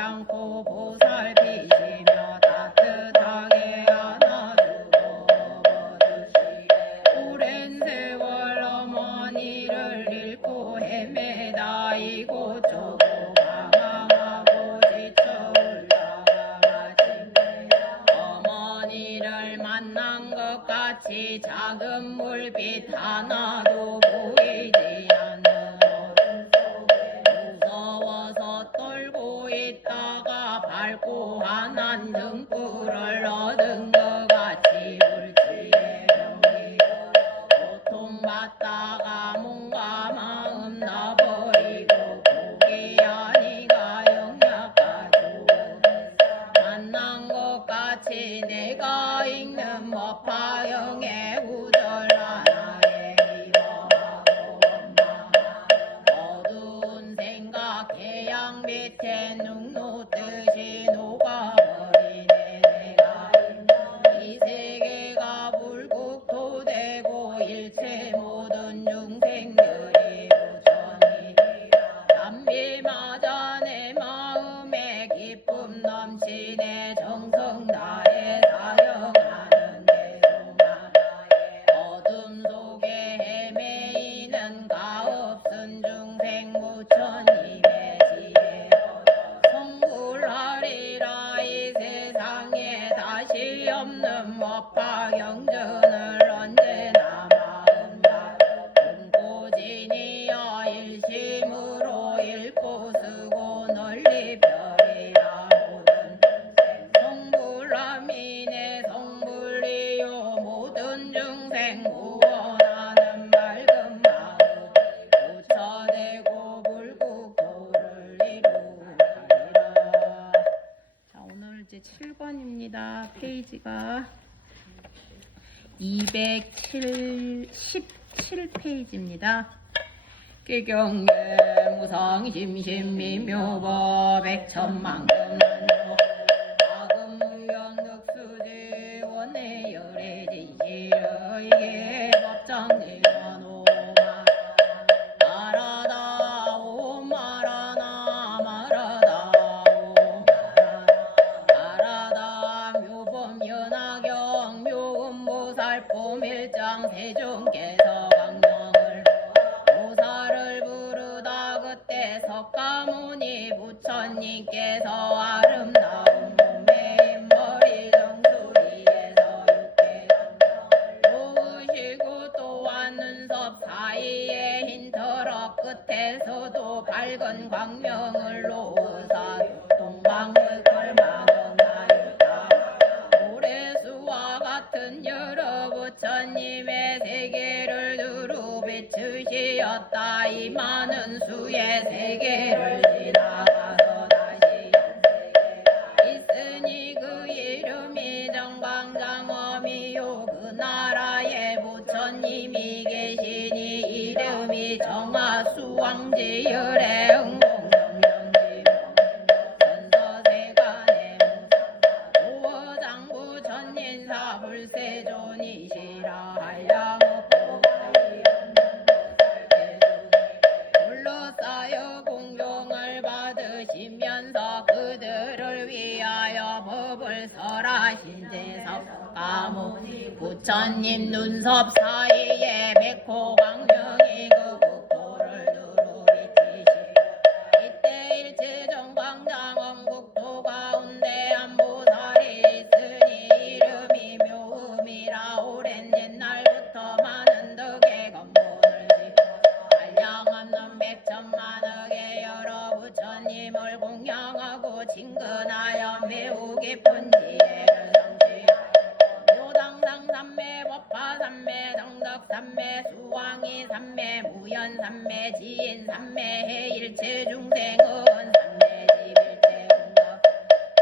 않고 보살피시며 따뜻하게 안아주고 오랜 세월 어머니를 잃고 헤매다 이곳저곳 방황하고 지쳐 울다가 마침내 어머니를 만난 것 같이 작은 물빛 하나도 보이지 않는 어둠 속에 무서워서 떨고 있다가 밝고 환한 등불을 얻은 것 같이 울지에 병기고 고통받다가 몸과 마음 나버리고 복이 아니가 영약하죠. 만난 것 같이 내가 읽는 법화경에 우절 하나에 기도하고 원망하고 어두운 생각 태양 밑에 눅눅듯이 녹아버리네. 내가 있는 이 세계가 불국토되고 일체 모든 중생들이 부처님이라 담비마다 내 마음에 기쁨 넘치네. 정성 다해 사역하는 내 동안나의 어둠 속에 헤매이는 가없은 중생 부처님의 지혜로 성불하리라. 이 세상에 다시 없는 법화경전을 언제나 마음과 공고진이여 일심으로 읽고 쓰고 널리 펴리라. 모든 성불함이 내 성불이요 모든 중생 구원하는 맑은 마음 부처되고 불국토를 이루리라. 자, 오늘 이제 7권입니다. 페이지가 217페이지입니다. 깨경계 무상심심미묘법 백천만금난조 아금무연득수지 원내열애지시러이게 법장내원오마 말하다 오말하나 말하다 오말하다 묘범연하경 묘음보살폼 일장 대중께서 강령을 보살을 부르다 그때 석가모니 부처님께서 아름다운 몸에 머리 정수리에서 육개경을 놓으시고 또한 눈썹 사이에 흰 터럭 끝에서도 밝은 광명을 놓으사 동방을 걸망하나이다. 모래수와 같은 여러 부처님의 세계를 두루 비추시었다. 이 많은 수의 세계를 지나가서 다시 현세계가 있으니 그 이름이 정광장엄이요 그 나라에 부처님이 계시니 이름이 정화수왕지열의 응공명령지명 전서세간의 무상도어장부 전인사 불세존이시라. 한량업보 둘러싸여 공경을 받으시면서 그들을 위하여 법을 설하신 제석가모니 부처님 눈썹 사이에 백호 광명이 그 국토를 두루 비치시고 이때 일체정광장 원국토 가운데 한 보살이 있으니 이름이 묘음이라. 오랜 옛날부터 많은 덕의 건본을 지고 한량없는 백천만억의 여러 부처님을 공양하고 친근하여 매우 깊은 지혜를 성취하여 묘당상삼매 법화삼매 정덕삼매 수왕이 삼매 무연삼매 지인삼매 해일체 중생은 삼매 지일체 응덕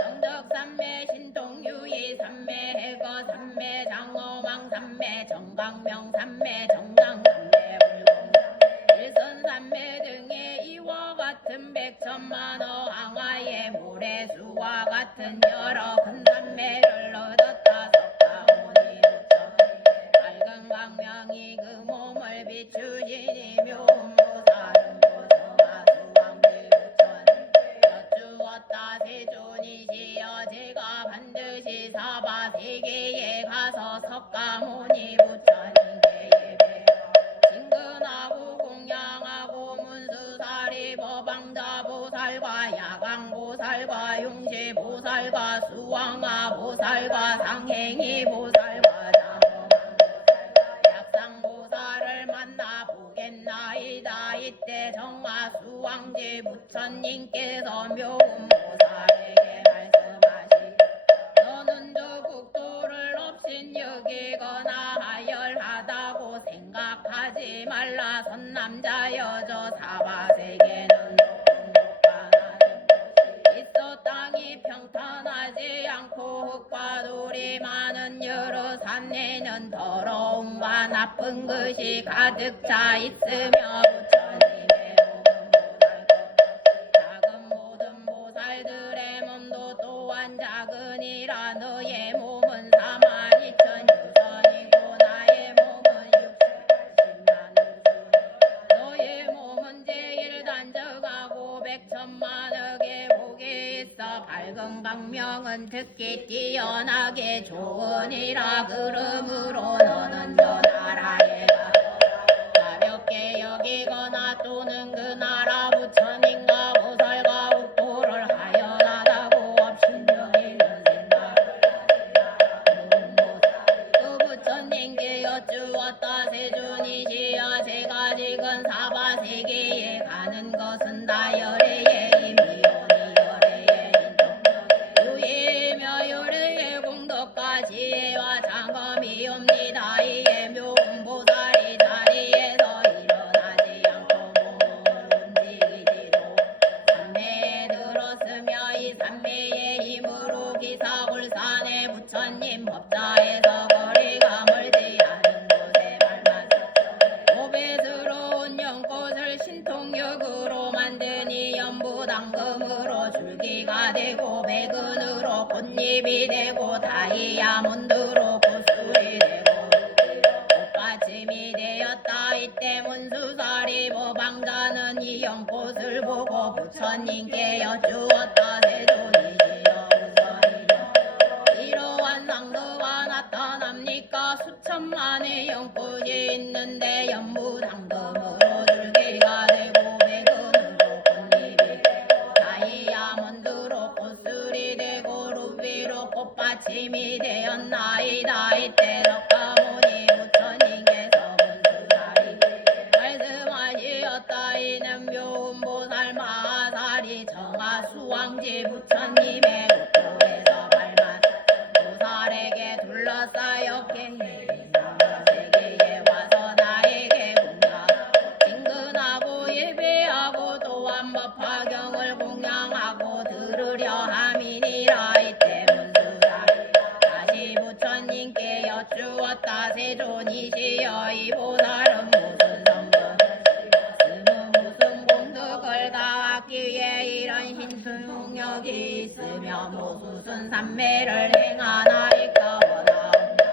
정덕삼매 신통유의삼매 해거삼매 장어망삼매 정강명삼매 정강삼매 불공삼매 일선삼매 등의 이와 같은 백천만어 항아의 모래수와 같은 여러 큰 삼매를 얻었다. 석가모니 부처님 밝은 광명이 그 몸을 비추시니 묘음보살은 보성하수왕지 부처님 여쭈었다. 주었다 세존이시여 제가 반드시 사바세계에 가서 석가모니 부처님께 예배하고 인근하고 공양하고 문수사리 법왕자보살과 야광보살과 용시보살과 수왕아보살과 상행이보살과 약상보살을 만나보겠나이다. 이때 정화수왕지 부처님께서 묘금보살에게 말씀하시기 너는 저 국토를 없인 여기거나 하열하다고 생각하지 말라. 선남자여 저 사바세계는 있어 땅이 평탄하지 않고 흙과 돌이 많은 여러 산에는 더러움과 나쁜 것이 가득 차 있으며 부처님의 작은 모든 보살들의 몸도 또한 작으니라. 너의 몸은 42,000유선이고 나의 몸은 60,000만 너의 몸은 제일 단적하고 100,000만억의 복이 있어 밝은 광명은 특히 뛰어나게 좋으니라. 그러므로 너는 저 나라에 가볍게 여기거나 또는 그 나라 부처님과 보살과 옥도를 하연하다고 업신여기는 생각 그 부처님께 여쭈었다. 세존이시여 제가 지금 사바세계에 가는 것은 다열애의 임이오니 열애의 인통유이며 열애의 공덕과 지혜와 장엄이옵니다. 이에 묘금보살이 자리에서 일어나지 않고 몸을 움직이지도 삼매에 들었으며 이 삼매의 힘으로 기사골산의 부처님 법자에서 거리가 멀지 않은 곳에 발만 몸에 들어온 연꽃을 신통력으로 만드니 연부당금으로 줄기가 되고 백은으로 꽃잎이 되고 다이아몬드로 꽃술이 되고 꽃받침이 되었다. 이때 문수사리 법왕자는 이 연꽃을 보고 부처님께 여쭈었다. 세존이시여 우선이여 이러한 상도가 나타납니까? 수천만의 연꽃이 있는데 연무당금으로 줄기가 되고 백은으로 꽃잎이 되고 다이아몬드로 꽃술이 되고 루비로 꽃받침이 되었나이다. 이때 석가모니 부처님께서 문수사리 말씀하시었다. 이는 묘금보살 마하살이 정화수왕지 부처님의 국토에서 발만 보살에게 둘러싸였겠네. 세계에 와서 나에게 공양하고 인근하고 예배하고 또한 법화경을 공양하고 들으려 함이니라. 이때 문수사리 다시 부처님께 여쭈었다. 세존이시여 이 보살은 무슨 성공 무슨 공덕을 다하기에 이런 hin수용력이 있으며 무슨 삼매를 행하나이까 원하옵니다.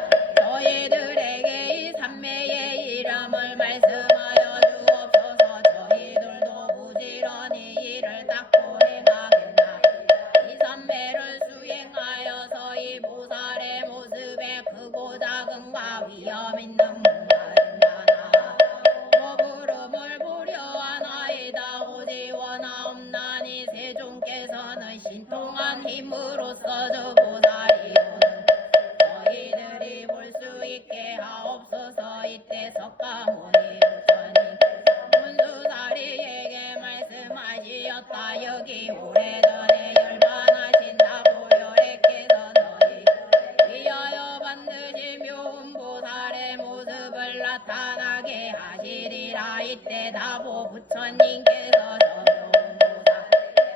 저희들에게 이 삼매의 이름을 말씀하여 주옵소서. 저희들도 부지런히 이를 닦고 행하겠나. 이 삼매를 수행하여서 이 보살의 모습에 크고 작은과 위험 있는 부름을 보려 하나이다. 오직 원하옵나니 세존께서는 신통한 힘으로서 저 보살이 오는 너희들이 볼 수 있게 하옵소서. 이때 석가모니 부처님 문수사리에게 말씀하시었다. 여기 오래전에 열반하신 다보열애께서 너희 위하여 반드시 묘금보살의 모습을 나타나게 하시리라. 이때 다보 부처님께서 저 묘금보살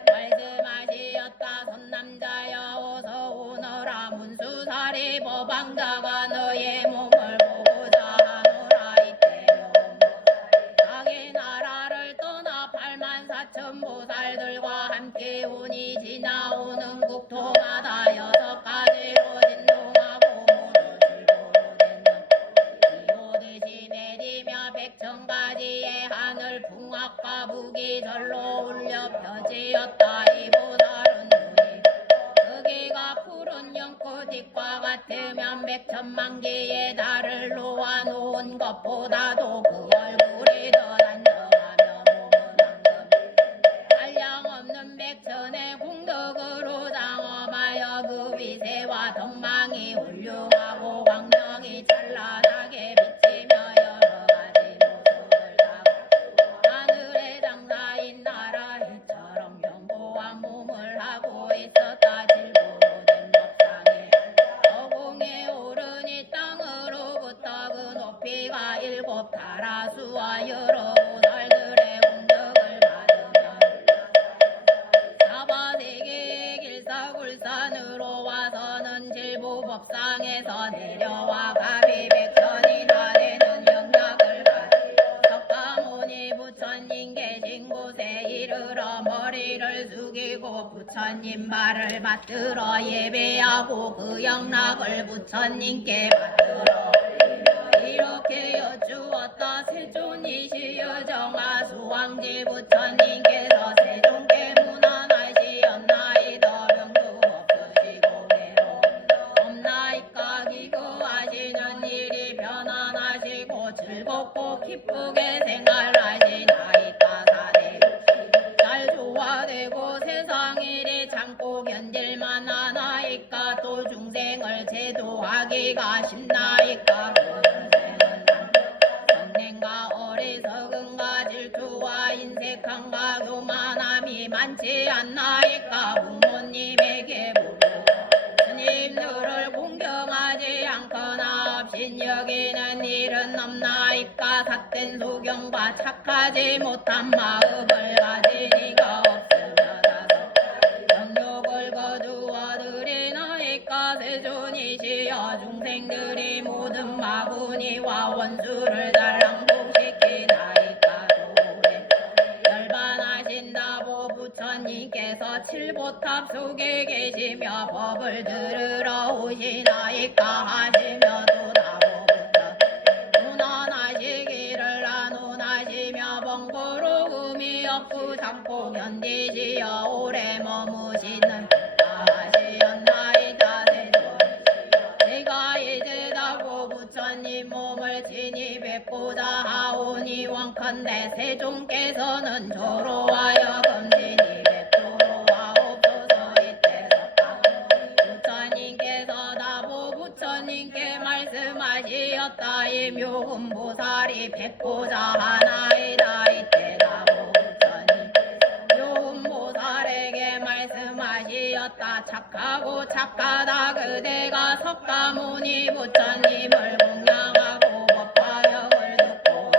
말씀하시었다. 손남자여 어서 오너라. 문수사리 법왕자가 너의 몸을 보고자 하노라. 이때 묘금보살이 자기 나라를 떠나 84,000보살들과 함께 오니 지나오는 국토마다 6가지로 진동하고 모두 들고로 되는 비오듯이 내리며 100,000가지의 하늘 풍악과 북이 절로 울려 펴지었다. 이 보살은 백천만 개의 달을 놓아놓은 것보다도 그 얼굴이 더 단정하며 몸은 한량없는 백천의 공덕으로 당엄하여 그 위세와 덕망이 훌륭하고 광명이 찬란하게 비치며 여러가지 모습을 하고 하늘의 장사인 나라이처럼 견고한 몸을 하고 있었다. 질고된 법상에 허공에 오르니 땅으로부터 그 높이가 7 다라수와 여러 보살들의 공덕을 받으며 사바세계의 길사굴산으로 와서는 질보법상에서 내려와 가비백천이나 되는 영락을 가지고 석가모니 부처님 계신 곳에 이르러 머리를 숙이고 부처님 말을 받들어 예배하고 그 영락을 부처님께 받들어 이렇게 여쭈었다. 세존이시여 정하수왕지 부처님께서 세존께 무난하시옵나이다. 병도 없으시고 괴로움 없나이까. 기거하시는 일이 편안하시고 즐겁고 기쁘게 생활하시나이까. 사대 잘 조화되고 세상 일이 참고 견딜만 하나이까. 또 중생을 제도하기가 쉽나이까. 성냉과 어리석음과 질투와 인색함과 교만함이 많지 않나이까. 부모님에게 물고 스님들을 공경하지 않거나 없인 여기는 일은 없나이까. 삿된 소경과 착하지 못한 마음을 가진 이가 없으며 다소 정욕을 거두어 드리나이까. 세존이시여 중생들이 모든 마구니와 원수를 달랑복시키나이까. 도래 열반하신다고 부처님께서 칠보탑 속에 계시며 법을 들으러 오시나이까 하시며 또 나보부터 무난하시기를 나눈하시며 번거로움이 없고 참고 견디시어 오래 머무시는 하시었나이다. 내가 이제 다고 부처님 몸을 진입했고자 하오니 원컨대 세존께서는 저로하여 진입했도록 하옵소서. 이때서다 부처님께서 나보 부처님께 말씀하시었다. 이 묘금보살이 뵙고자 하나이다. 이때 나보 부처님 묘금보살에게 말씀하시었다. 착하고 착하다. 그대가 석가모니 부처님을 공양하고 법화명을 듣고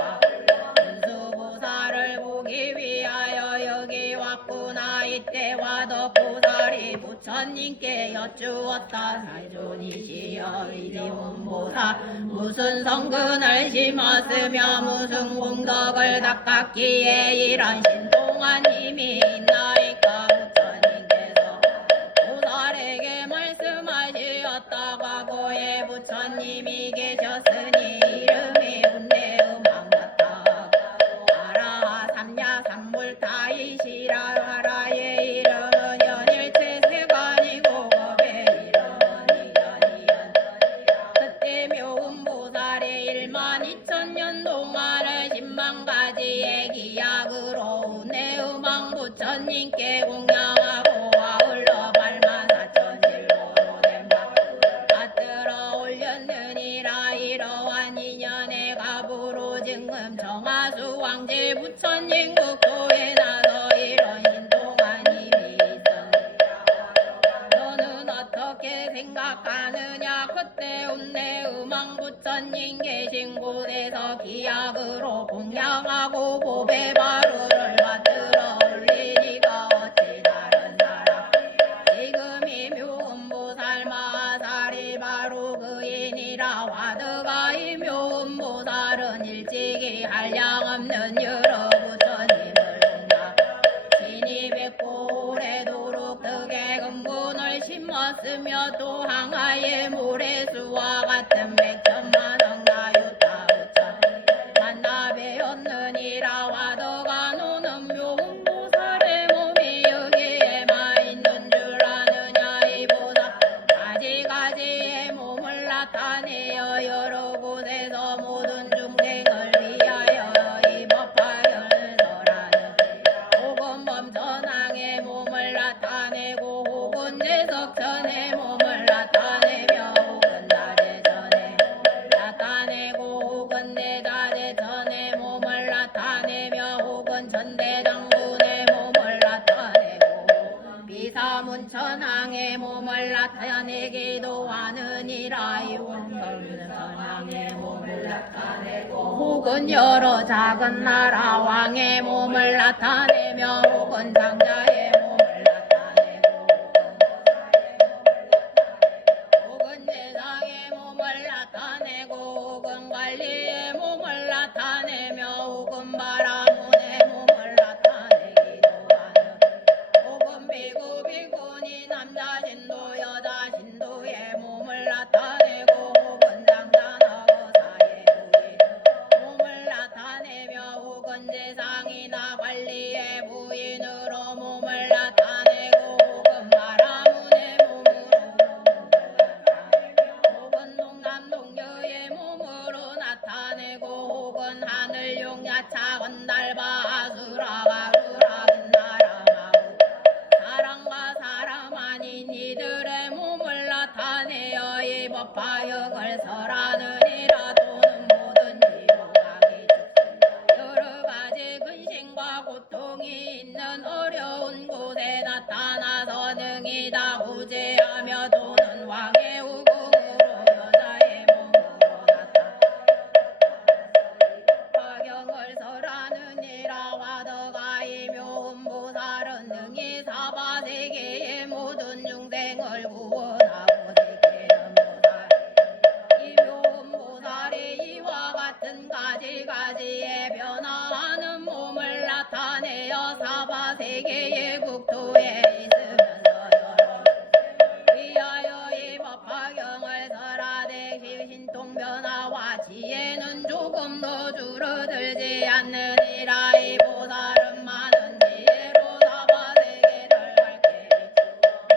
문수보살을 보기 위하여 여기 왔구나. 이때와 덕보살이 부처님께 여쭈었다. 세존이시여 위리문보살 무슨 성근을 심었으며 무슨 공덕을 닦았기에 이런 신통한 힘이 있나이까. 부처님께서 보살에게 말씀하시었다. 과거에 부처님이 계셨으니 이름이 운대음왕같다. 아라하 삼야 삼불타이시라. 아라의 이름은 연일체 세관이고 법의 이름은 이연이연. 그때 묘금보살이 12,000년 동안을 10만 가지의 기약으로 운대음왕 부처님께 공양하고 아울러 8만 4,000일로로 된 바 받들어 올렸느니라. 이러한 인연의 갑으로 지금 정하수 왕제 부처님 국토에 나서 이런 신통한 힘이 있었느냐. 너는 어떻게 생각하느냐. 그때 운대음왕 부처님 계신 곳에서 기약으로 공양하고 보배바루를 받들어 올리니가 어찌 다른 나라. 지금이 묘금보살 마하살이 바로 그인이라. 화두가 이 묘금보살은 일찍이 한량없는 여러 부처님을 공양 진입했고 오래도록 덕의 근본을 심었으며 또 항하의 모래수와 같은 백천만 성나유타 부처님 만나 배웠느니라. 화두가 노는 묘금보살의 몸이 여기에만 있는 줄 아느냐. 이보다 가지가지의 몸을 나타 혹은 제석천에 몸을 나타내며 혹은 나제전에 나타내고 혹은 내자제전에 몸을 나타내며 혹은 전대장군의 몸을 나타내고 비사문천왕의 몸을 나타내기도 하느니라. 이 원성은 선왕의 몸을 나타내고 혹은 여러 작은 나라 왕의 몸을 나타내며 혹은 장자의 몸을 나타내고 혹은 대상의 몸을 나타내고 혹은 관리의 몸을 나타내며 혹은 바라문의 몸을 나타내기도 하는 혹은 비구 비구니 남자 신도 여자 신도의 몸을 나타내고 혹은 장자나 거사의 몸을 나타내며 혹은 대상이나 관리의 부인으로 몸을 나타내고 혹은 바라문의 몸으로 혹은 동남동녀의 몸으로 나타내고 혹은 하늘 용야차 건달바 아수라가 수락은 나라마고 사람과 사람 아닌 이들의 몸을 나타내어 이 법화역을 설하느니라. 또는 뭐든지 요각이 여러 가지 근심과 고통이 있는 어려운 곳에 나타나서 능이다 구제하며 또는 왕의 우궁으로 여자의 몸으로 화경을 설하느니라. 화덕아이 묘음보살은 능히 사바세계의 모든 중생을 구원하고 지키는 보살. 이 묘음보살이 이와 같은 가지가지의 변화하는 몸을 나타내어 사바세계의 국토에 있으면서 여러 위하여 이 법화경을 설하되 신통변화와 지혜는 조금도 줄어들지 않느니라. 이 보살은 많은 지혜로 사바세계를 밝게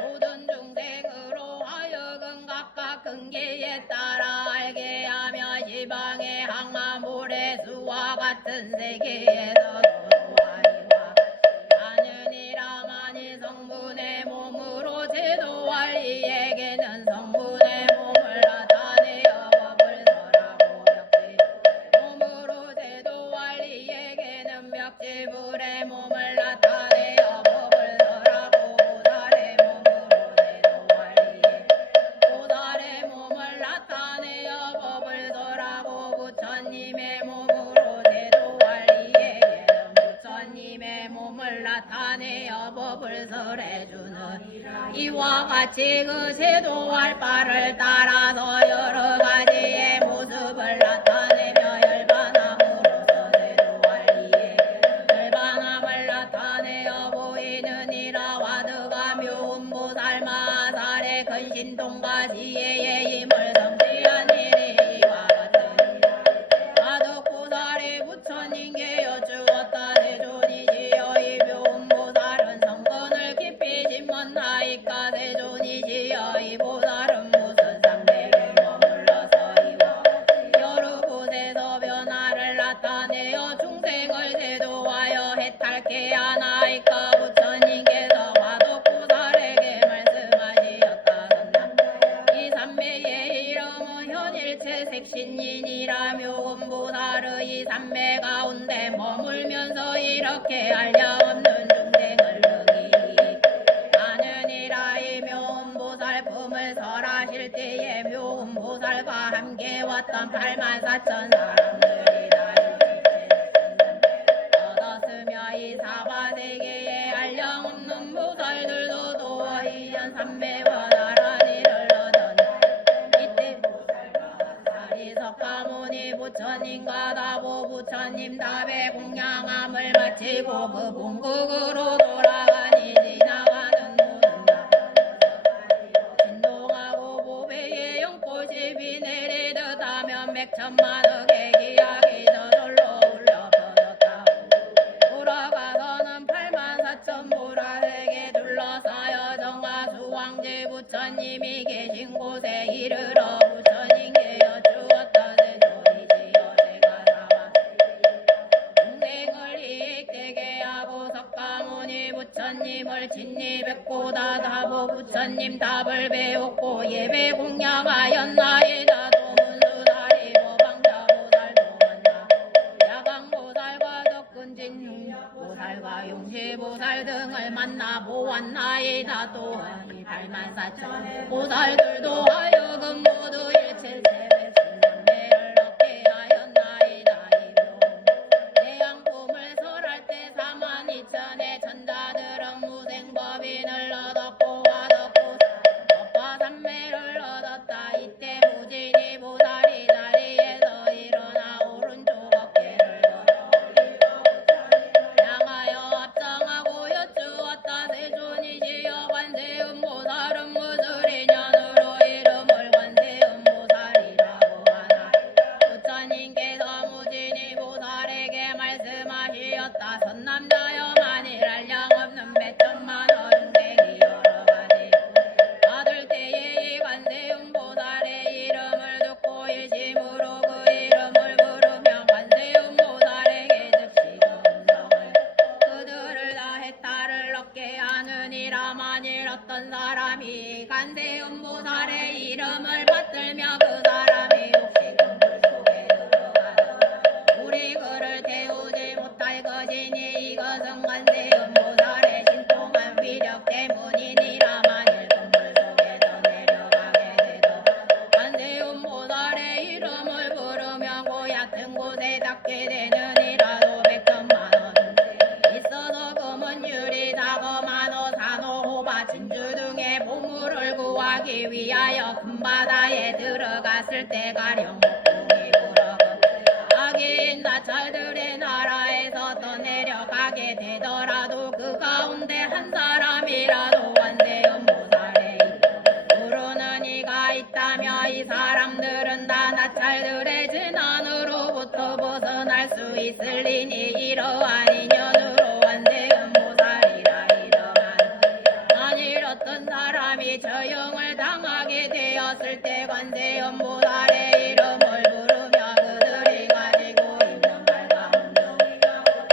모든 중생으로 하여금 각각 근기에 따라 알게 하며 지방의 항마 모래수와 같은 세계에서 도도하리와 하느니라. 만일 성분의 몸으로 제도할 이에게는 성분의 몸을 나타내어 법을 설하고 벽지 몸으로 제도할 이에게는 벽지불의 몸을 나타내어 법을 설하고 보살의 몸으로 제도할 이에 보살의 몸을 나타내어 법을 설하고 부처님의 몸으로 제도할 이에게는 부처님의 몸을 나타내어 법을 설해주는 이와 같이 그 제도할 바를 따라서 여러 가지의 모습을 나타내며 열반함으로써 제도할 이에 열반함을 나타내어 보이느니라. 와드가 묘음보살 마하살의 근신통과 지혜의 힘을 성취한 일이 이와 같으니라. 와덕보살이 부처님께 여쭈었다. 세존이시여 이 묘음보살은 성건을 깊이 심었나이까. 세존이시여 이 보살은 무슨 상태에 머물러서 이와 여러 곳에서 변화를 나타내어 중생을 제도하여 해탈케 하나이까. 부처님께서 와덕보살에게 말씀하시었다는다. 이 삼매의 이름은 현일체 색신인이라. 묘음보살의 이 삼매 가운데 머물면서 이렇게 알려없는 중생을 능히 하느니라. 이 묘음보살 품을 설하실 때에 묘음보살과 함께 왔던 84,000 사람들이 다 얻었으며 이 사바세계에 알려없는 보살들도 또 이전 삼매와 나란히 흘러전다. 이때 다리석가모니 부처님과 다보 부처님 답에 공양함을 마치고 그 본국으로 돌아가니 지나가는 도는 진동하고 보배의 연꽃이 비 내리듯 하면 백천만억의 기약이 저절로 울려 퍼졌다. 돌아가서는 84,000 보라에게 둘러싸여 정화수왕제 부처님이 계신 곳에 이르러 부처님께 여쭈었다. 세존이시여 내가 사바 중생을 이익되게 하고 석가모니 부처님을 진리 뵙고 보다 다보 부처님 답을 배웠고 예배 공양하였나이다. 도문수다리 보방자보살도 만나 야광보살과 덕근진보살과 용시보살 등을 만나 보았나이다. 또한 이 84,000 보살들도 하여금 모두 일체체의 신명대를 얻게 하였나이다. 대양품을 설할 때 42,000의 천자들은 무생법인을 얻었고 와덕고 법화삼매를 얻었다. 이때 무진이 보살이 자리에서 일어나 오른쪽 어깨를 향하여 합장하고 여쭈었다. 세존이시여 관세음보살은 무슨 인연으로 이름을 관세음보살이라고 하나. 부처님께서 무진이 보살에게 말씀하시었다. 선남자여 만일 한량 없는 몇천만 어중생이 여러 가지 받을 때에 이 관세음보살의 이름을 듣고 일심으로 그 이름을 부르며 관세음보살에게 즉시 음성을 그들을 다 해탈을 얻게 하느니라. 만일 어떤 사람이 관세음보살의 이름을 받들며 그 사람이 혹시 그물 속에 들어가서 우리 그를 태우지 못할 것이니 이것은 관세음보살의 신통한 위력 때문이니라. 만일 그물 속에서 내려가게 되도 관세음보살의 이름을 부르며 고얕은 곳에 닿게 되느니라도 100천만 원 있어서 금은 유리 다거 만호 산호 호바 진주 등의 보물을 구하기 위하여 금바다에 들어갔을 때 가령 목동이 불어서 악인 나찰들의 나라에서 떠내려가게 되더라도 그 가운데 한 사람이라도 관세음보살의 부르는 이가 있다며 이 사람들은 다 나찰들의 재난으로부터 벗어날 수 있으리니 이러한 인연으로 관세음보살이라 이러한. 만일 어떤 사람이 저영을 당하게 되었을 때 관세음보살의 이름을 부르며 그들이 가지고 있는 발광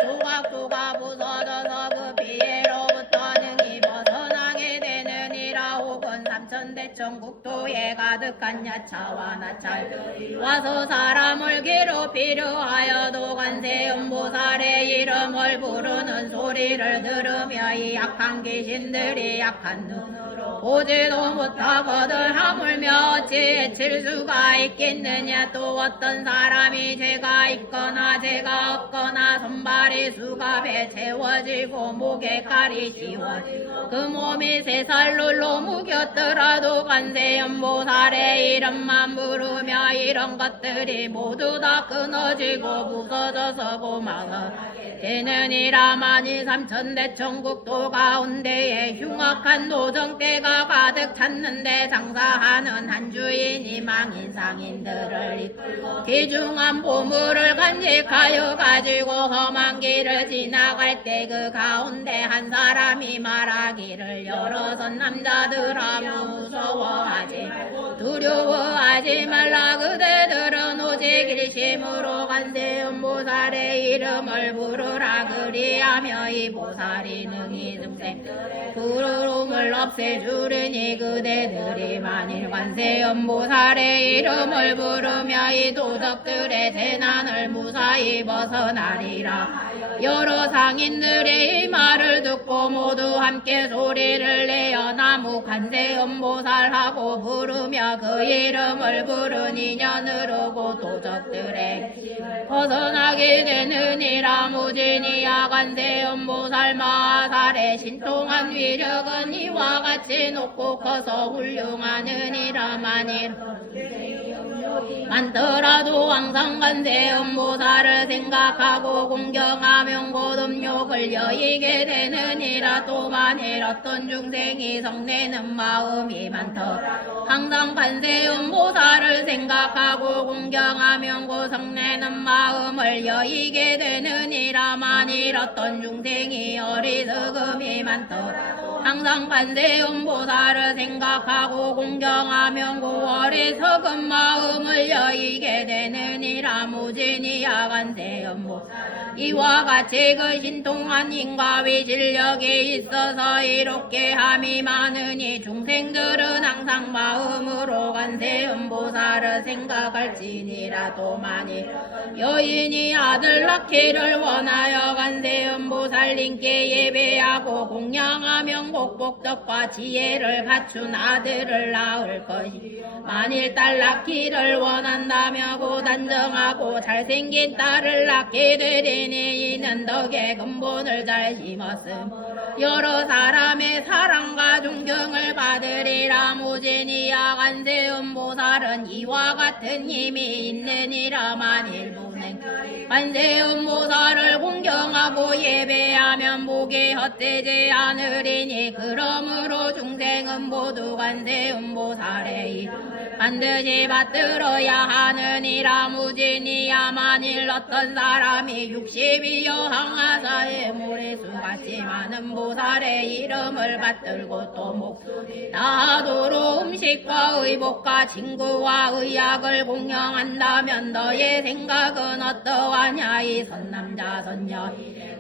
조각조각 부서져서 그 피해로부터 능히 벗어나게 되느니라. 혹은 삼천대천국토에 가득한 야차와 나찰 와서 사람을 괴롭히려 하여도 관세음보살의 이름을 부르는 소리를 들으며 이 약한 귀신들이 약한 눈으로 보지도 못하거든. 하물며 어찌 해칠 수가 있겠느냐. 또 어떤 사람이 죄가 있거나 죄가 없거나 손발이 수갑에 채워지고 목에 칼이 씌워지고 그 몸이 쇠살로 무겼더라도 관세음보살의 이름만 부르며 이런 것들이 모두 다 끊어지고 부서져서 고마워 되느니라. 만일 3천대천국도 가운데에 흉악한 노정대가 가득 찼는데 장사하는 한 주인이 망인 상인들을 이끌고 귀중한 보물을 간직하여 가지고 험한 길을 지나갈 때 그 가운데 한 사람이 말하기를 여러 선 남자들아 무서워하지 두려워하지 말라. 그대들은 오직 일심으로 관세음보살의 이름을 부르라. 그리하며 이 보살이 능히 중생 부르름을 없애주리니 그대들이 만일 관세음보살의 이름을 부르며 이 도덕들의 재난을 무사히 벗어나리라. 여러 상인들의 이 말을 듣고 모두 함께 소리를 내어 나무 관세음보살하고 부르며 그 이름을 부른 인연으로 고 도적들의 벗어나게 되느니라. 무진이야 관세음보살 마하살의 신통한 위력은 이와 같이 높고 커서 훌륭하느니라. 만일 많더라도 항상 관세음보살을 생각하고 공경하면 고든 욕을 여의게 되느니라. 또 만일 어떤 중생이 성내는 마음이 많더 항상 관세음보살을 생각하고 공경하면 고 성내는 마음을 여의게 되느니라. 만일 어떤 중생이 어리석음이 많더 항상 관세음보살을 생각하고 공경하면 고 어리석은 마음 마음을 여의게 되느니라. 무진이야 관세음보 이와 같이 그 신통한 인과위 진력이 있어서 이롭게 함이 많으니 중생들은 항상 마음으로 관세음보살을 생각할지니라도 만일 여인이 아들 낳기를 원하여 관세음보살님께 예배하고 공양하면 복복덕과 지혜를 갖춘 아들을 낳을 것이 만일 딸 낳기를 원한다며 고단정하고 잘생긴 딸을 낳게 되리니 이는 덕에 근본을 잘 심었음 여러 사람의 사랑과 존경을 받으리라. 무진이야 관세음보살은 이와 같은 힘이 있느니라. 만일 보는 관세음보살을 공경하고 예배하면 복이 헛되지 않으리니 그러므로 중생은 모두 관세음보살의 이름을 반드시 받들어야 하느니라. 무진이야 만일 어떤 사람이 60이여 항아사의 모래수같이 많은 보살의 이름을 받들고 또 목숨이 다하도록 음식과 의복과 친구와 의약을 공경한다면 너의 생각은 어떠하냐. 이 선남자 선녀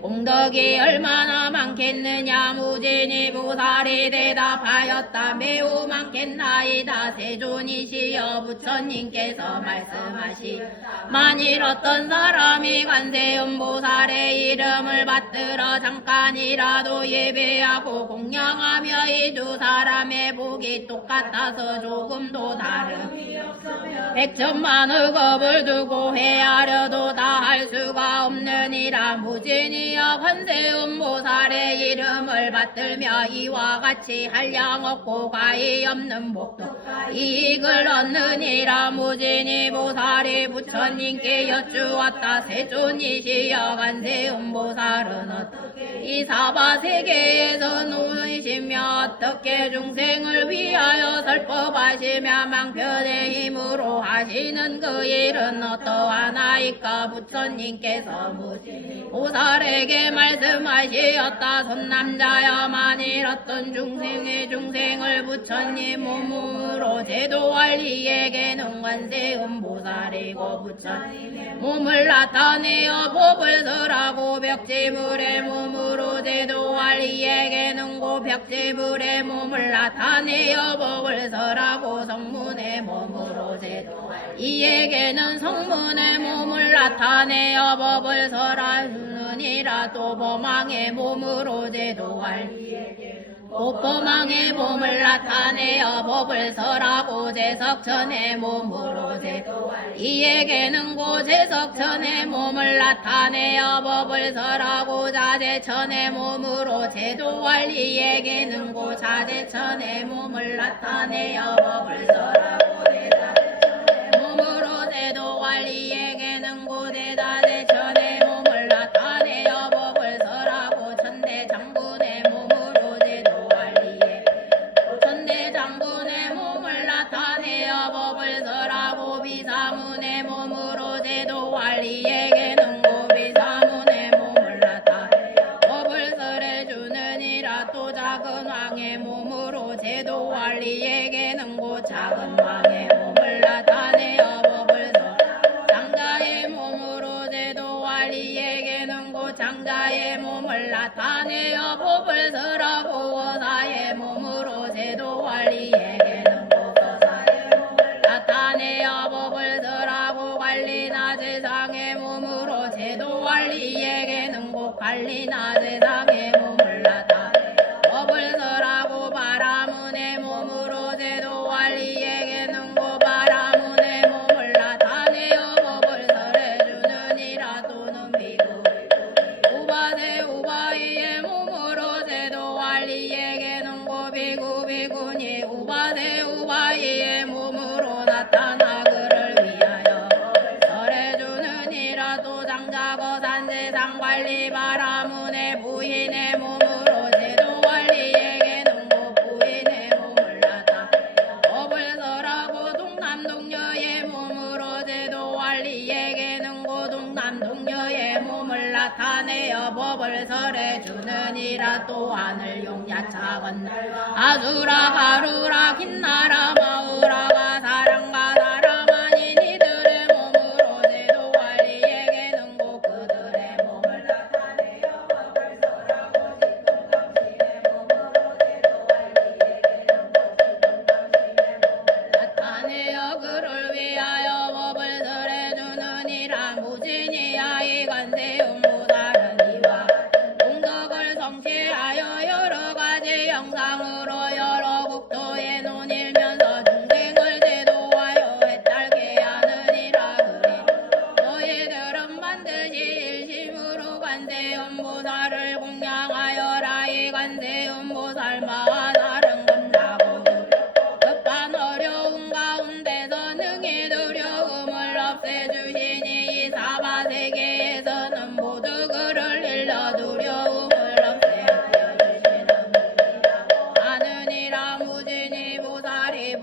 공덕이 얼마나 많겠느냐. 무진이 보살이 대답하였다. 매우 많겠나이다. 세존이시여 부처님께서 말씀하시 만일 어떤 사람이 관세음보살의 이름을 받들어 잠깐이라도 예배하고 공양하며 이 두 사람의 복이 똑같아서 조금도 다름이 없으며 백천만의 겁을 두고 헤아려도 다 할 수가 없느니라. 무진이여 관세음보살의 이름을 받들며 이와 같이 한량 없고 과히 없는 복도 이익을 얻느니라. 무진이 보살이 부처님께 여쭈었다. 세존이시여 관세음보살은 어떻게 이 사바세계에서 누이시며 어떻게 중생을 위하여 설법하시며 망편의 힘으로 하시는 그 일은 어떠하나이까. 부처님께서 무진이 보살에게 말씀하시었다. 손남자여 만일 어떤 중생의 중생을 부처님 몸으로 제도할 이에게는 관세음보살이고 부처님의 몸을 나타내어 법을 설하고 벽지불의 몸으로 제도할 이에게는 고 벽지불의 몸을 나타내어 법을 설하고 성문의 몸으로 제도할 이에게는 성문의 몸을 나타내어 법을 설하느니라. 또 범왕의 몸으로 제도할 이에게는 범왕의 몸을 나타내어 법을 설하고 제석천의 몸으로 제도할 이에게는 고 제석천의 몸을 나타내어 법을 설하고 자제천의 몸으로 제도할 이에게는 고 자제천의 몸을 나타내어 법을 설하고 제자제천의 몸으로 제도할 이에게는 고 제자제천의 몸을 나타내어 법을 설하고 천대장군의 몸으로 제도할 이에 천대장군의 몸을 나타내어 법을 설하고 비사문의 몸으로 제도할 이에게는 고 비사문의 몸을 나타내어 법을 설해주느니라. 또 작은 왕의 몸으로 제도할 이에게는 고 작은 왕의 몸을 나타내어 법을 설하고 장자의 몸으로 제도할 이에게는 고 장자의 몸을 나타내어 법을 설하고 어사의 몸으로 제도할 이에게는 고 어사의 몸을 나타내어 법을 설하고 관리나 세상의 몸으로 제도할 이에게는 고 관리나 세상의 몸을 나타내어 법을 설하고 바라문의 몸으로 제도할 이에게는 고 바라문의 몸을 나타내어 법을 설해주느니라. 또는 비구 우바대 우바이의 몸으로 제도할 이에게는 고 비구 비구니 우바대 우바이의 몸으로 나타나 그를 위하여 설해주느니라. 또 장자거산 세상관리 바라문의 부인의 몸으로 제도할 이에게는 고 부인의 몸을 나타내어 법을 설하고 동남동녀의 몸으로 제도할 이에게는 고 동남동녀의 몸을 나타내어 법을 설해주느니라. 또 하늘 용야 차건 아수라 가루라 긴나라 마우라가 사랑과 사람 아닌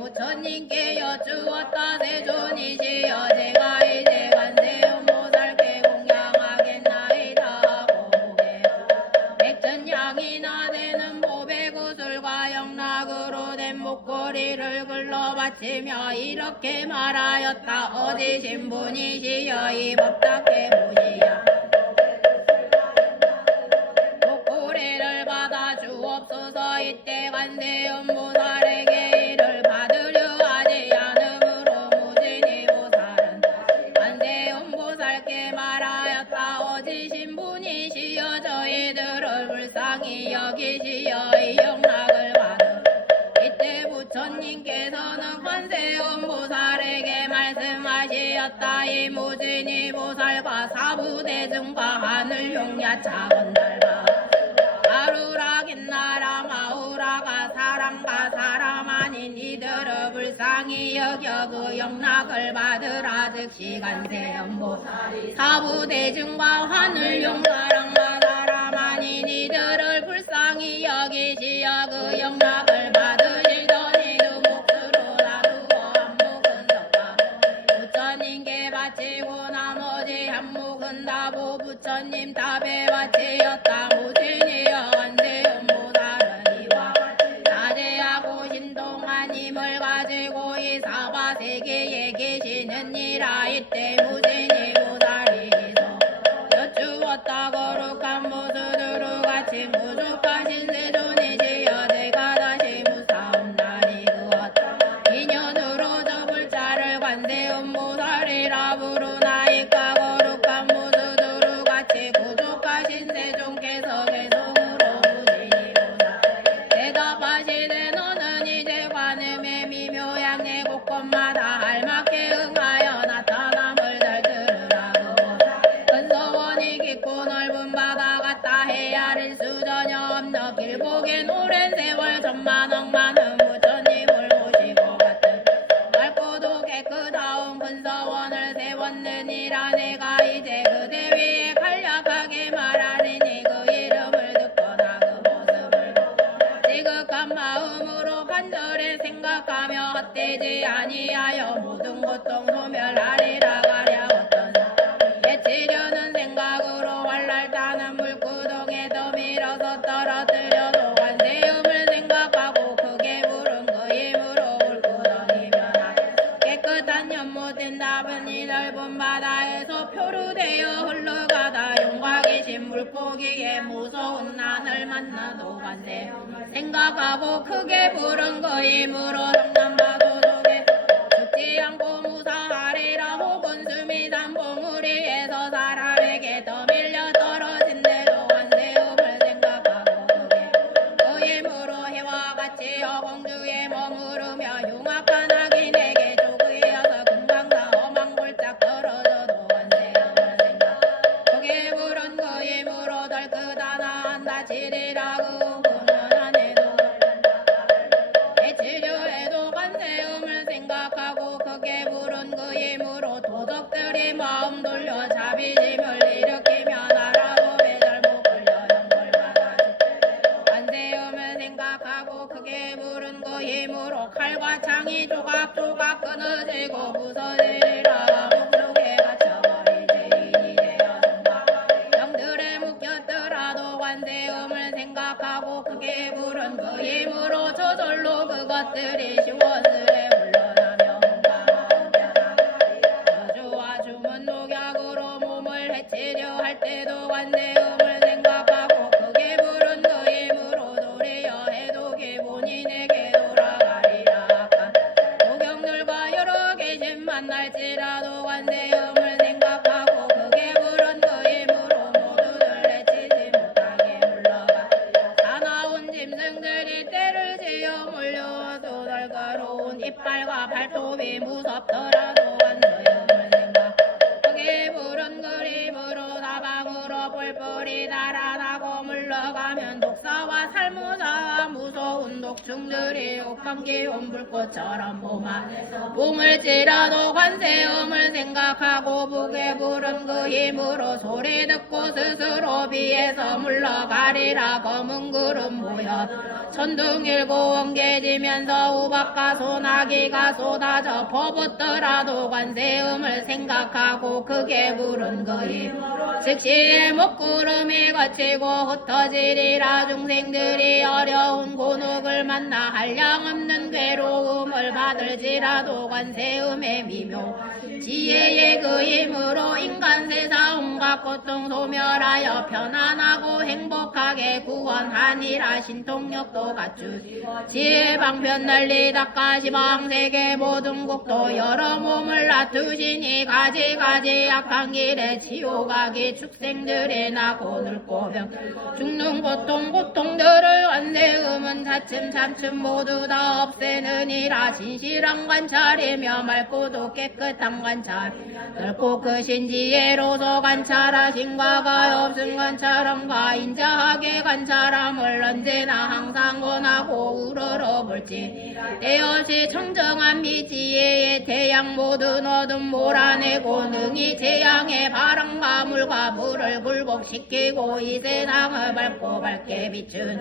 부처님께 여쭈었다. 세존이시여 제가 이제 관세음보살께 공양하겠나이다 하고 보게 백천냥이나 되는 보배구슬과 영락으로 된 목걸이를 글러 바치며 이렇게 말하였다. 어디 신분이시여 이 법답게 보시야 목걸이를 받아 주옵소서. 이때 관세음보살에게 이를 받으려 하지 않으므로 무진이 보살은 관세음보살께 말하였다. 어디 신분이시여 저희들을 불쌍히 여기시여 이 영락을 받으. 이때 부처님께서는 관세음보살에게 말씀하시었다. 이 무진이 보살과 사부대중과 하늘용야 작은 달과 아루라 긴나라 마우라가 사람과 사람 아닌 이들을 불쌍히 여겨 그 영락을 받으라. 즉시 관세음보살이 사부대중과 하늘용사랑과 사람 아닌 이들을 불쌍히 여기시어 그 영락을 받으시더니 두목으로 나누어 한목은 덕가 부처님께 바치고 나머지 한목은 다보 부처님 답에 바치었다. 무진이여 관세음보살은 이와 같이 자제하고 신동한 힘을 가지고 이 사바세계에 계시느니라. 이때 무진이 보살이 여쭈었다. 거룩한 모두들 같이 무족하신 세존이시여 제가 다시 무사옵나니 그 어떤 인연으로 저 불자를 관세음보살이라 부르나이까. 거룩한 모두들 같이 부족하신 세존께서 계속으로 무진이 보살 대답하시되 너는 이제 관음의 미묘양의 곳곳마다 알맞게 응하여 나타남을 잘 들으라고. 근서원이 깊고 넓은 바다 같다. 헤아릴 수 전혀 없는 길보긴 오랜 세월 천만억 많은 부처님을 모시고 같은 맑고도 깨끗하온 근서원을 세웠느니라. 내가 이제 그대 위에 간략하게 말하리니 그 이름을 듣거나 그 모습을 보고 지극한 마음으로 간절히 생각하며 헛되지 아니하여 모든 고통 소멸하리라. 가랴 어떤 예치려는 생각으로 활랄타는 물구덩에서 밀어서 떨어뜨려도 관세음을 생각하고 크게 부른 그 힘으로 물구덩이면 깨끗한 연못된 답은 이 넓은 바다에서 표류되어 흘러가다 용과 계신 물고기의 무서운 난을 만나도 관세 생각하고 크게 부른 그 힘으로 성남바도 속에 죽지 않고 무사하리라. 혹은 수미산 봉우리에서 사람에게 더 밀려 떨어진대도 관세음을 생각하고 크게 그 힘으로 해와 같이 어공주에 머무르며 흉악한 악인에게 쫓기어서 금강산 험한 골짝 떨어져도 관세음을 생각 크게 부른 그 힘으로 덜 크다나한다 치리라. 그 공연안에도 대치료에도 관세음을 생각하고 크게 부른 그 힘으로 도덕들이 마음 돌려 자비심을 일으키며 나라고 배절못 걸려 영벌받아 관세음을 생각하고 크게 부른 그 힘으로 칼과 창이 조각조각 끊어지고 부서지리라. 목록에 갇혀버리지 이제야 영들에 묶였더라도 관세음을 생각하고 크게 부른 그 힘으로 저절로 그것들이 시원스레 물러나며 저주와 주문 녹약으로 몸을 해치려 할 때도 관세음을 생각하고 크게 부른 그 힘으로 도리어 해독이 본인에게 돌아가리라. 도경들과 여러 계신 만날지라도 관세음을 생각하고 크게 부른 그 힘으로 모두들 해치지 못하게 물러가 사나운 짐승들이 때를 지어 몰려와도 날카로운 이빨과 발톱이 무섭더라도 관세음을 생각 크게 부른 그림으로 사방으로 뿔뿔이 달아나고 물러가면 독사와 살모자와 무서운 독충들이 옥한 기운 불꽃처럼 몸 안에서 붕을 찌라도 관세음을 생각하고 북에 부른 그 힘으로 소리 듣고 스스로 비에서 물러가리라. 검은 구름 모여 천둥일고 엉개지면서 우박과 소나기가 쏟아져 퍼붓더라도 관세음을 생각하고 크게 부른 거임. 즉시에 먹구름이 거치고 흩어지리라. 중생들이 어려운 곤혹을 만나 한량없는 괴로움을 받을지라도 관세음의 미묘 지혜의 그 힘으로 인간 세상 온갖 고통 소멸하여 편안하고 행복하게 구원하니라. 신통력도 갖추 지혜 방편 널리 닦아 시방세계 모든 국도 여러 몸을 놔두시니 가지가지 악한 길에 지옥하기 축생들이 나고 늙고 병 죽는 고통들을 관세음은 차츰차츰 모두 다 없애느니라. 진실한 관찰이며 맑고도 깨끗한 관찰 넓고 크신 지혜로서 관찰하신 과가 없은 관찰함과 인자하게 관찰함을 언제나 항상 권하고 우러러 볼지 때엇이 청정한 미지혜의 태양 모든 어둠 몰아내고 능히 태양의 바람과 물과 물을 굴복시키고 이 세상을 밝게 비춘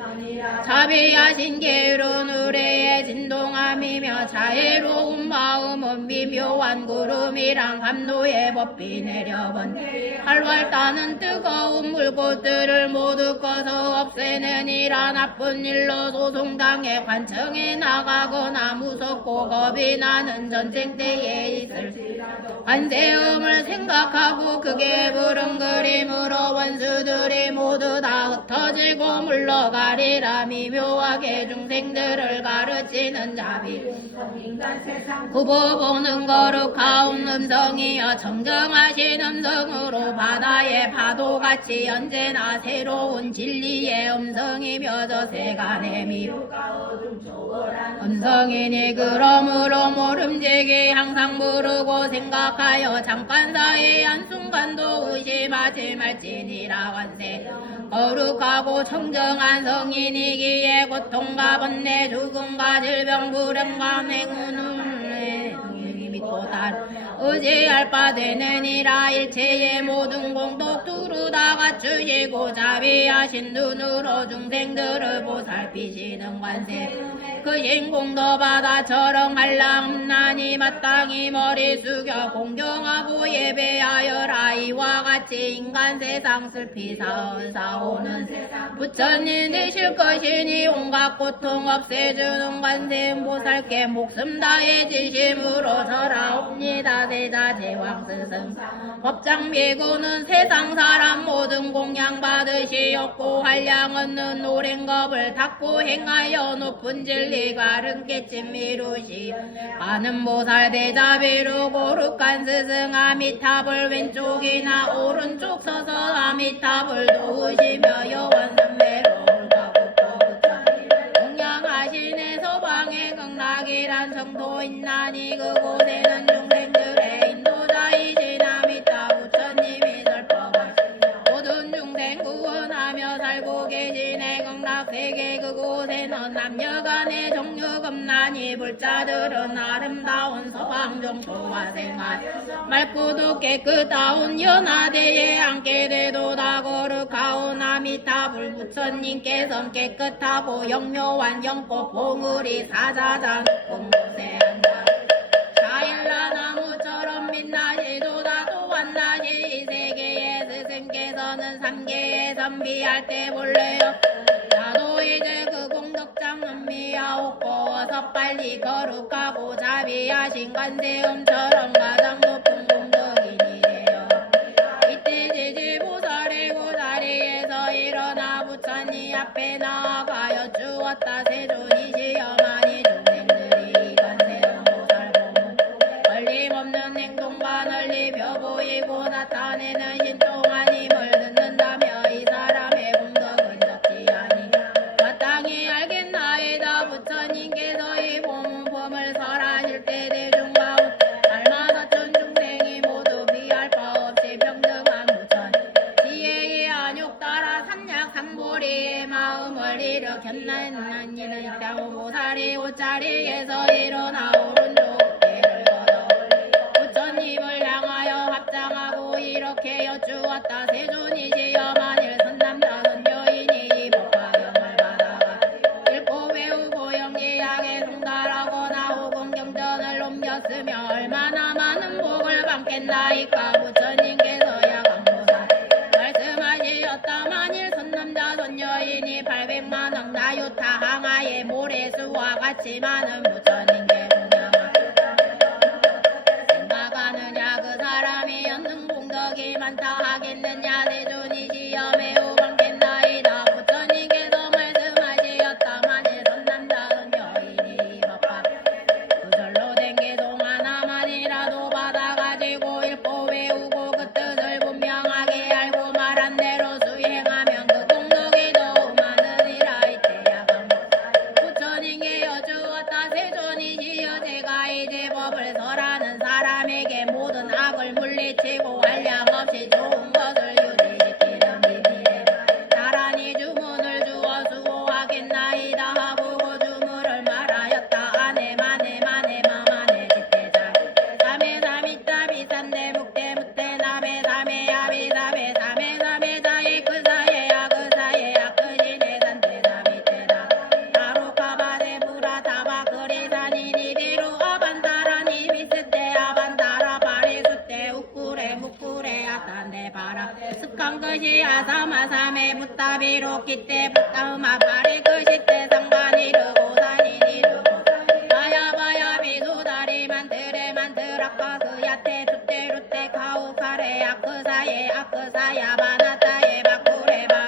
자비하신 게으른 의뢰의 진동함이며 자애로운 마음은 미묘한 구름이랑 감노의 법이 내려본 활활 타는 뜨거운 물꽃들을 모두 꺼서 없애느니라. 나쁜 일로 소송당해 관청에 나가거나 무섭고 겁이 나는 전쟁 때에 있을 관세음을 생각하고 크게 부른 그림으로 원수들이 모두 다 흩어지고 물러가리라. 미묘하게 중생들을 가르치는 자비 굽어보는 거룩하운 음성이여 정정하신 음성으로 바다의 파도같이 언제나 새로운 진리의 음성이며 저 세간의 미혹과 어둠 초월한 음성이니 그러므로 모름지기 항상 부르고 생각하여 잠깐 사이 한순간도 의심하지 말지니라. 관세 거룩하고 청정한 성인이기에 고통과 번뇌 죽음과 질병 불행과 행운을 믿고 의지할 바 되느니라. 일체의 모든 공덕 두루 다 갖추시고 자비하신 눈으로 중생들을 보살피시는 관세 그신 공덕 바다처럼 한량없나니 마땅히 머리 숙여 공경하고 예배하여라. 이와 같이 인간 세상 슬피 사오는 부처님 되실 것이니 온갖 고통 없애주는 관세음 보살께 목숨 다해 진심으로 절하옵니다. 세자 제왕 스승 법장 비구는 세상 사람 모든 공양 받으시옵고 한량 없는 오랜겁을 닦고 행하여 높은 진리 가른 깨침 이루시 많은 보살 대자 비루 고룩한 스승 아미타불 왼쪽이나 오른쪽 서서 아미타불 도우시며 여원 선배로 공양하시네 서방의 극락이란 성도 있나니 그곳에는 중생들의 인도자이신 아미타 부처님이 설법하시며 모든 중생 구원하며 살고 계시네. 극락세계 그곳에는 남녀간의 정욕 없나니 불자들은 아름다운 서방정토와 생활 맑고도 깨끗하온 연하대에 앉게 되도다. 거룩하온 아미타불 부처님께서는 깨끗하고 영묘한 영꽃 봉우리 사자장 공곳에 앉아 자일라 나무처럼 빛나시도다. 또한 나시 이 세계의 스승께서는 삼계에 선비할 때 몰래요. 나도 이제 그 공덕장은 미하옵고 어서 빨리 거룩하고 자비하신 관세음처럼 가장 높은 공덕이니래요. 이때 제지보살의 고다리에서 일어나 부처님 앞에 나아가여 주었다. 세존이시여만이 중생들이 관세음 보살 보면 걸림없는 행동과 널리 펴 보이고 나타내는 신통한 힘을 듣는다며 이 사람의 공덕은 적지 아니 마땅히 알겠나이다. 부처님께서 이 보문법을 설하실 때 대중가운 날마다 전 중생이 모두 비할 바 없이 평등한 부처 지혜의 안욕 따라 삼약 상보리의 마음을 일으켰나니 이는 보살이 옷자리에서 일어나 오른쪽 어깨를 걸어 부처님을 향하여 합장하고 이렇게 여쭈었다. 세존이시여 만일 선남자 선여인이 이 법화경을 받아가 읽고 있으며 얼마나 많은 복을 받겠나이까. 부처님께서 야광보살 말씀하시었다. 만일 선남자 선여인이 800만억 나유타 항아의 모래수와 같이 많은 부처님께 생각하느냐. 그 사람이 얻는 공덕이 많다 하겠느냐. 세존이시여 매우 많겠나이다. 부처님께서 말씀하시었다. 만일 선남자 선여인이 법화 그절로 된 게 동안 하나만이라도 받아가지고 읽고 외우고 그 뜻을 분명하게 알고 말한 대로 수행하면 그 공덕이 더욱 많으리라. 이때야 부처님께 여쭈었다. 세존이시여 제가 이제 법을 설하는 사람에게 모든 악을 물리치고 한량없이 좋은 것을 유지시키는 비밀에 나란히 주문을 주어 수고하겠나이다 하고 그 주문을 말하였다. 아네 마네 마네 마마네 지태자 삼에 삼이자 비삼대 묵대 묵대 남에 삼에 야비 삼에 삼에 삼에 다이 그 사예야 그 사예야 그 신의 산대 삼이태다 아로카바데 부라타바 그리사니 니디로 아반다라니 비스테 아반다라 바리 그때 우쿠레 무쿠레 아산데 바라 습한 것이 아사마삼에 무타비로 기때 부타우마 바리 그시때 상반이르고 산이니르고 바야바야 비수다리 만드레 만드라카 그야테 수테 루테 카우카레 아크사예 아크사야 바나타예 바쿠레바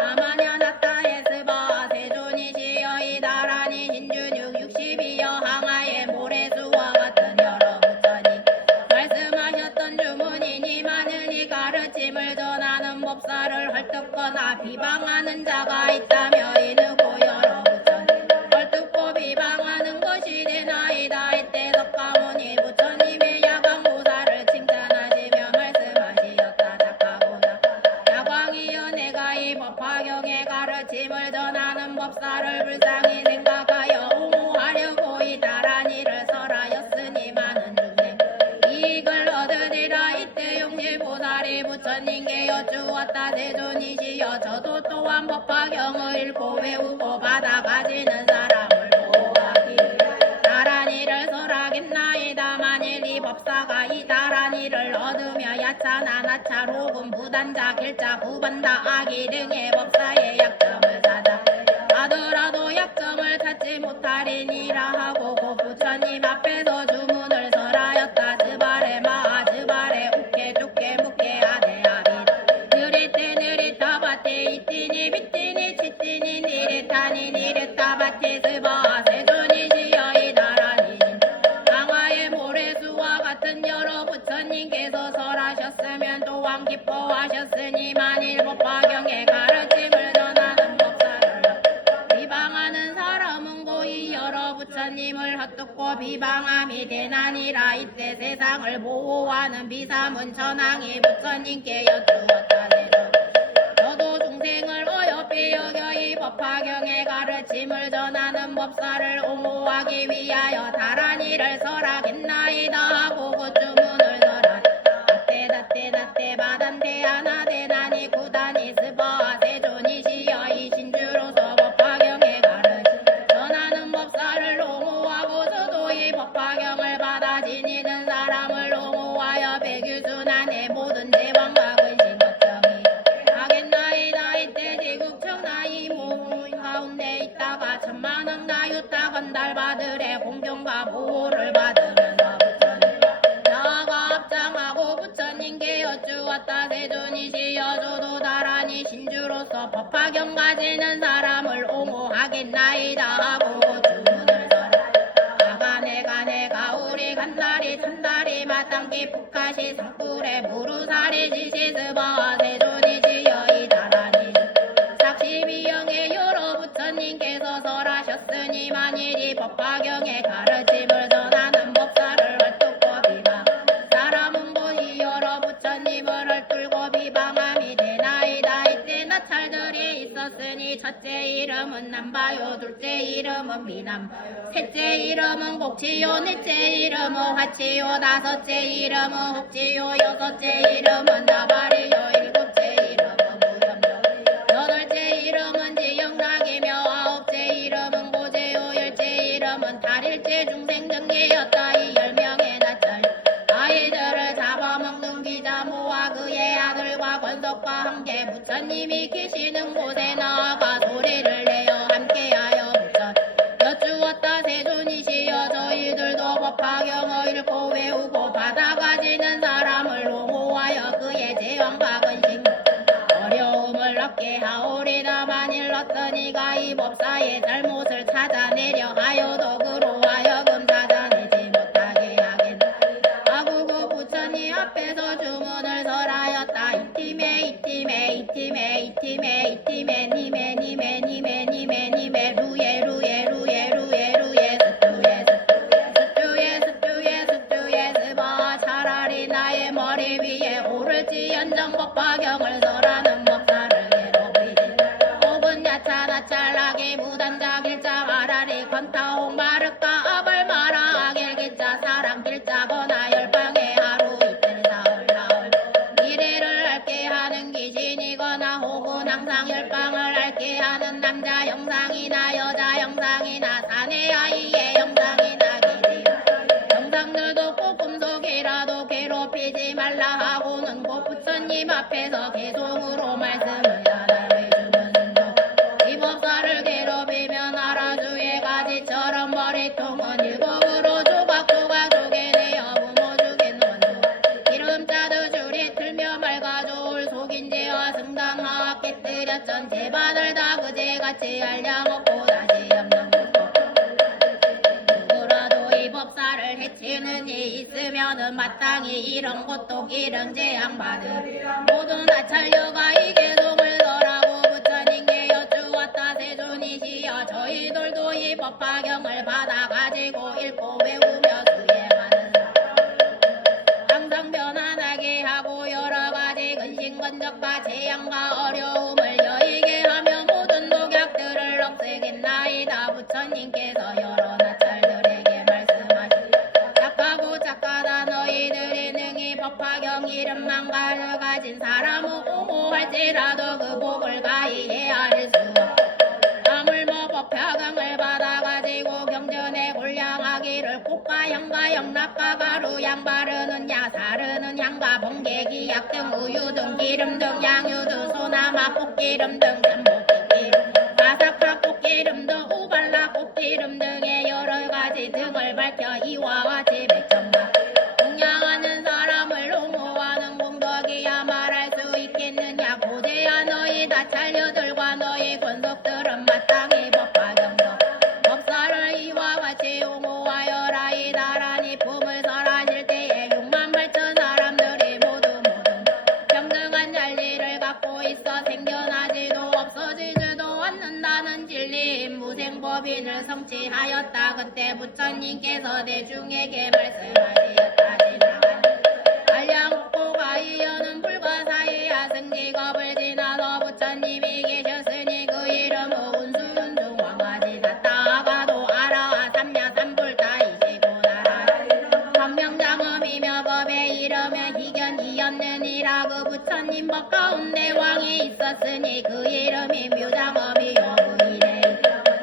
아마냐 나타예 스바 세존이시여 이다라니 신주육 62여 항아의 모래수와 같은 여러 부처님 말씀하셨던 주문이니 많으니 가르침을 전하는 법사를 헐뜯거나 비방하는 자가 있다며 이르고 여러 부처님 헐뜯고 비방하는 것이 되나이다. 이때 석가모니 부처님의 야광보살을 칭찬하시며 말씀하시었다. 작가보다 야광이여 내가 이 법화경의 가르침을 전하는 법사를 불쌍히 생각하여 옹호하려고 이 다란이를 설하였으니 많은 중생 이익을 얻으리라. 이때 용실보살이 부처님께 여쭈었다. 세존이시여 저도 또한 법화경을 읽고 외우고 받아가지는 사람을 보호하기 다란이를 설하겠나이다. 만일 이 법사가 이 다란이를 얻으며 야차나 나차 로금 부단자 길자 구반다 악이 등의 법사의 약점을 찾아 하더라도 약점을 찾지 못하리니라 하고 고 부처님 앞에서 주문을 설하였다. 즈바레 마하 즈바레 우케 두케 무케 아데 아비 느리테 느리타 바테 이티니 비티니 치티니 니리타니 니리타 바테 스바 세존이시여 이다라니 강화의 모래수와 같은 여러 부처님께서 설하셨으면 또한 기뻐하셨으니 만일 법화경의 가르침을 전하는 법사를 비방하는 사람은 고이 여러 부처님을 헛듣고 비방함이 되나니라. 이때 세상을 보호하는 비삼은 천왕이 부처님께 여쭈었다. 저도 중생을 어여삐 여겨 이 법화경의 가르침을 전하는 법사를 옹호하기 위하여 다란이를 설하겠나이다 하고 그 주문을 설하 다떼 바단테 하나대나니 구단이 스바 세존이시여 이 신주로서 법화경의 가르침 전하는 법사를 옹호하고 저도 이 법화경을 받아 지니는 사람을 옹호하여 백유순환의 모든 제왕과 근심 걱정이 하겠나이다. 이때 지국청나이 몸 가운데 있다가 천만억 나유타 건달바들의 공경과 보호를 받으면서 나아가 합장하고 부처님께 여쭈었다. 세존이시여 저도 다란히 신주로서 법화경 가지는 사람을 옹호하겠나이다 하고 주문을 설하 내가 우리 간다리 탄다리 마땅기 푸카시 상꿀에 무루사리 지시스바 세존이시여 이다라니 삭시비영의 여러 부처님께서 설하셨으니 만일 이 법화경의 가르침을 전하는 법사를 헐뜯고 비방 사람은 고이 여러 부처님을 헐뜯고 비방함이 되나이다. 이때 나찰들이 있었으니 첫째 이름은 남바요 둘째 이름은 미남 셋째 이름은 곡치요 넷째 이름은 화치요 다섯째 이름은 혹치요 여섯째 이름은 나발이요 일곱째 이름은 무염요 여덟째 이름은 지영락이며 아홉째 이름은 고제요 열째 이름은 달일째 중생 등계였다. 이 10명의 부처님이 계시는 곳에 나아가 소리를 내어 함께하여 부처 여쭈었다. 세존이시여 저희들도 법화경을 읽고 외우고 받아가지는 사람을 옹호하여 그의 제왕과 근심 어려움을 얻게 하오리다. 만일 어떤 이가 이 법사의 잘못을 찾아내려 하여도 그로 하여금 찾아내지 못하게 하겠나이다. 아구구 부처님 앞에서 주문을 설하였다. 이팀에 님에 루에 숫주에 스바 차라리 나의 머리 위에 오를지언정 법화경을 설하는 법사를 괴롭히지 혹은 야차나찰나게 무단자 길자 마라리 건타홍 마르까 아벌 마라 길기자 사람 길자거나 열방에 하루 이틀 사흘 나흘 이래를 앓게 하는 귀신이거나 혹은 항상 열방을 앓게 하는 남자 영상이나 여자 영상이나 사내 아이의 영상이나 기지 영상들도 꼭 꿈속이라도 괴롭히지 말라 하고는 곧 부처님 앞에서 개송으로 말씀을 하나해주는 이 법사를 괴롭히면 아라주의 가지처럼 머리통은 일곱으로 조각조각 쪼개내어 부모 죽인 원수 기름자드 줄이 틀며 맑아좋을 속인제와 승강하와 깨뜨려 전제반을 다 그제같이 알량없고 다시 없는 누구라도 이 법사를 해치는 이 있으면은 마땅히 이런 것도 기름 재앙받으 모든 나찰녀가 이 개송을 설하고 부처님께 여쭈었다. 세존이시여 저희들도 이 법화경을 받아가지고 읽고 외우며 수행하는 항상 변화나게 하고 여러가지 근심근적과 재앙과 어려움을 여의게 하며 모든 독약들을 없애겠나이다. 부처님께서 여러 나찰들에게 말씀하시오. 착하고 착하다 너희들이 능히 법화경 이름만 가진 사람은 옹호할지라도 그 복을 가히해야 할 수 아물며 법화경을 받아가지고 경전에 곤량하기를 꽃과 향과 영락과 가루 양 바르는 야 사르는 향과 번개기 약 등 우유 등 기름 등 양유 등 소나마 꽃기름 등 전복기름 바삭한 꽃기름 등 우발라 꽃기름 등의 여러가지 등을 밝혀 이와 같이 백천마 공양하는 사람을 옹호하는 공덕이야 말할 수 있겠느냐. 고대야 너희 나찰녀들과 너희 권속들은 마땅히 법화경서 법사를 이와 같이 옹호하여라. 이 나라니 품을 설하실 때에 68,000 사람들이 모두 평등한 진리를 갖고 있어 생겨나지도 없어지지도 않는다는 진리인 무생법인을 성취하였다. 그때 부처님께서 대중에게 말씀하시었다. 알량옥고 가이여는 불과사이야 승지겁을 지나서 부처님이 계셨으니 그 이름은 운수운중 왕아지 다따가도 알아 삼야 삼불다이시고 나라 삼명장엄이며 법에 이르면 희견이었느니라. 그 부처님 법 가운데 왕이 있었으니 그 이름이 묘장엄이요 그이래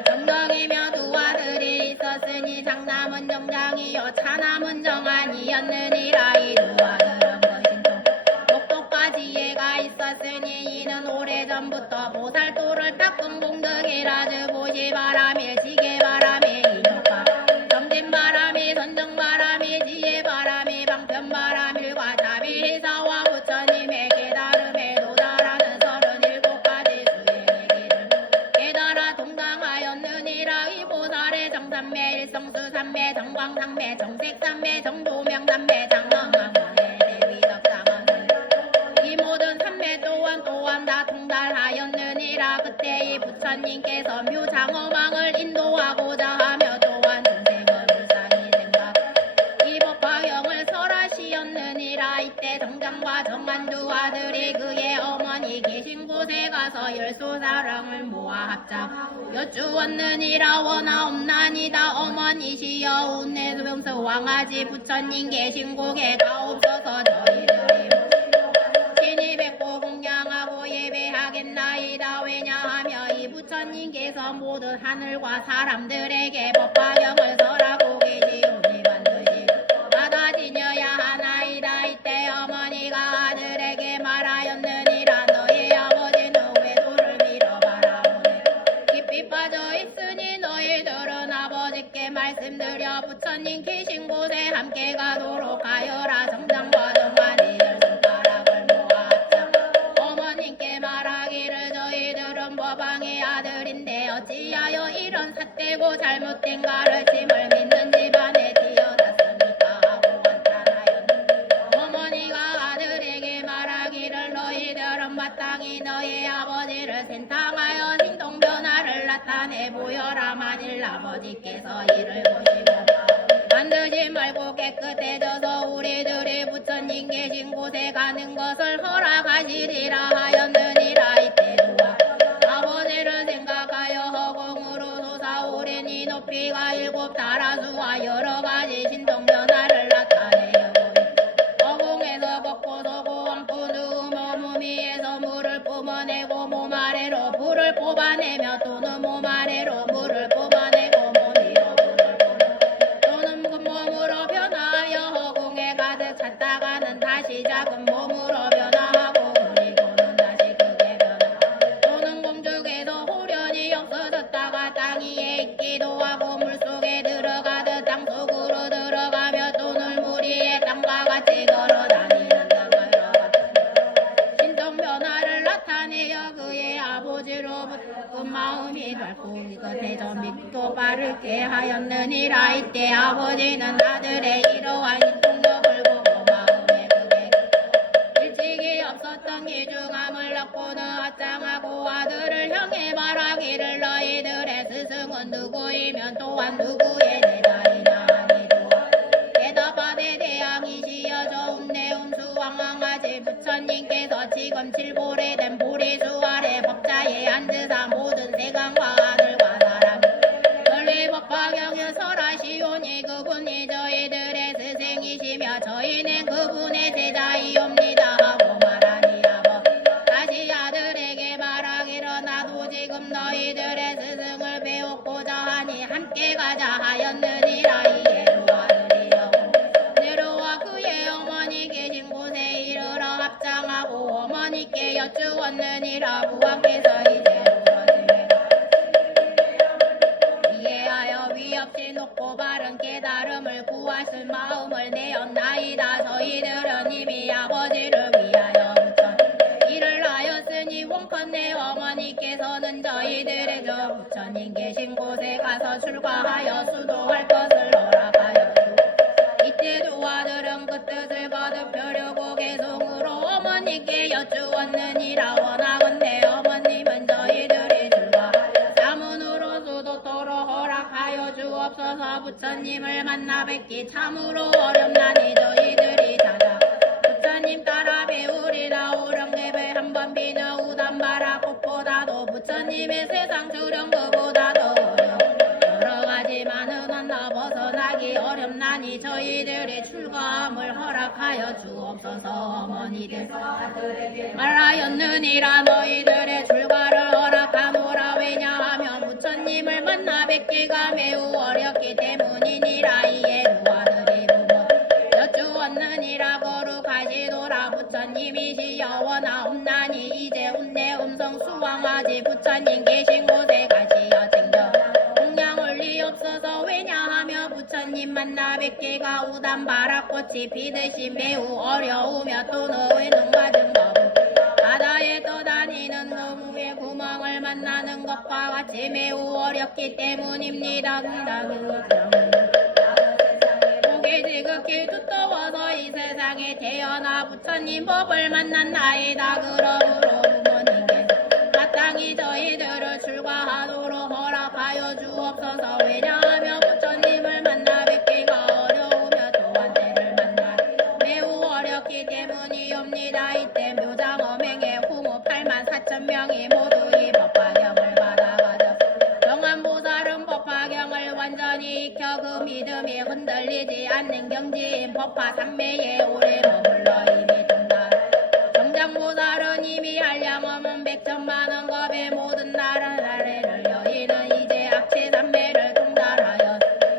정정이며 두 아들이 있었으니 장남은 정장이요 차남은 정안이었느니라. 이 두 아들은 거신종 똑똑까지 얘가 있었으니 이는 오래전부터 보살도를 닦은 공덕이라. 보시바람일 지게바람이 이효과 점진바람이 선정바람이 지혜바람이 방편바람일과 자비사와 부처님의 깨달음에 도달하는 37가지 수행의 길을 깨달아 동당하였느니라. 이 보살의 정삼매 일성수 삼매 정광삼매 정색삼매 정도명삼매 장엄왕원의 대위덕삼원 이 모든 삼매 또한 다 통달하였느니라. 그때 이 부처님께서 묘장엄왕을 인도하고자 하며 또한 중생의 불상이 생각 이 법화경을 설하시었느니라. 이때 정장과 정한 두 아들이 그의 어머니 계신 곳에 가서 열소사랑을 모아 합작 여쭈었느니라. 원하 없나니다. 어머니시여 운내수명서 왕아지 부처님 계신 곳에 가옵소서. 저희들이 신이 뵙고 공양하고 예배하겠나이다. 왜냐하며 이 부처님께서 모든 하늘과 사람들에게 법화경을 설하고 계시오니 반드시 받아지녀야 하나이다. 이때 어머니가 아들에게 말하였느니라. 너의 아버지는 함께 가도록 하여라. 정장과 정관이를 손가락을 모았자 어머님께 말하기를 저희들은 법왕의 아들인데 어찌하여 이런 삿되고 잘못된 가르침을 믿는 집안에 태어났습니까 하고 원탄하여 어머니가 아들에게 말하기를 너희들은 마땅히 너희 아버지를 생탕하여 행동변화를 나타내 보여라. 만일 아버지께서 이를 보시고 만드지 말고 깨끗해져서 우리들의 부처님 계신 곳에 가는 것을 허락하시리라 하였느니라. 이때 누가 아버지를 생각하여 허공으로 솟아오르니 높이가 7다라수와 여러가지 신동변화를 나타내요. 허공에서 걷고 서고 앉고 누우며 몸 위에서 물을 뿜어내고 몸 아래로 불을 뽑아내며 또는 몸 아래로 물을 뽑아내고 몸 위로 불을 뽑아 또는 몸으로 변화하여 허공에 가득 찼다가는 다시 작은 몸으로 변화하고 그리고는 다시 크게 변화 또는 공중에도 호련히 없어졌다가 땅 위에 있기도 하고 물속에 들어가듯 땅속으로 들어가며 또는 물 위에 땅과 같이 걸어다니는 등을 신동 변화를 나타내어 그의 아버지로부터 마음이 밝고 이것에서 믿고 빠르게 하였느니라. 이때 아버지는 아들의 이러한 신동력을 보고 마음에 크게 일찍이 없었던 기중함을 낳고는 화장하고 아들을 향해 말하기를 너희들의 스승은 누구이면 또한 누구의 제자이냐 하니도 대답하되 대왕이시여 저음내음 수왕왕하지 부처님께서 지금 칠보레된 보리수 아래 법자에 앉으사 모든 세간과 아들과 사람 전례 법화경에 설하시오니 그분이 저희들의 스승이시며 저희는 그분의 제자이옵니다 하고 말하니 아버 다시 아들에게 말하기를 나도 지금 너희들의 스승을 배웠고자 하니 함께 가자 하였느니라. 이에 두 아들이여 내려와 그의 어머니 계신 곳에 이르러 합장하고 어머니께 여쭈었느니라. 부왕께서 이대로 이해하여 위없이 높고 바른 깨달음을 구하실 마음을 내었나이다. 저희들은 이미 아버지를 위하여 부처 일을 하였으니 원컨대 어머니께서는 저희들의 저 부처님 계신 곳에 가서 출가하여 수도할 것을 허락하였고 이때 두 아들은 그 뜻을 거듭하려고 개송으로 어머니께 여쭈었느니라. 원하건대 어머님은 저희들이 출가 자문으로 수도토록 허락하여 주옵소서. 부처님을 만나 뵙기 참으로 어렵나니 저희들이 찾아 부처님 따라 배우리라. 오령랩을 한번 비는 우단바라 꽃보다도 부처님의 세상 주령 그보다도 어려워 여러가지 많은 한나 벗어나기 어렵나니 저희들의 출가함을 허락하여 주옵소서. 어머니들 말하였느니라. 너희들의 출가를 허락하노라. 왜냐하면 부처님을 만나 뵙기가 매우 어렵기 때문이니라. 이에 두 아들이 부모 여쭈었느니라. 거룩하시도라. 부처님이시여 원하옵나니 이제 운내 음성 수왕하지 부처님 계신 곳에 가시어 챙겨 공양을 리옵소서. 왜냐하며 부처님 만나 뵙기가 우단바라꽃이 피듯이 매우 어려우며 또 너의 눈가진 거부 바다에 떠다니는 너무의 구멍을 만나는 것과 같이 매우 어렵기 때문입니다. 목이 지극히 두터워서 이 세상에 태어나 부처님 법을 만났나이다. 그러므로 부모님께서 마땅히 저희들을 출가하도록 허락하여 주옵소서. 왜냐하며 부처님을 만나 뵙기가 어려우며 또한 때를 만나 매우 어렵기 때문이옵니다. 이때 묘장엄행의 후무 84,000명이 모두 이 법화경을 받아가져 정한보살은 법화경을 완전히 익혀 그 믿음이 흔들리지 않는 경지인 법화 삼매에 오래 머물러 이미 된다. 정장보살은 이미 한량없는 100천만원 겁의 모든 나라 아래를 여인은 이제 악체 삼매를 통달하여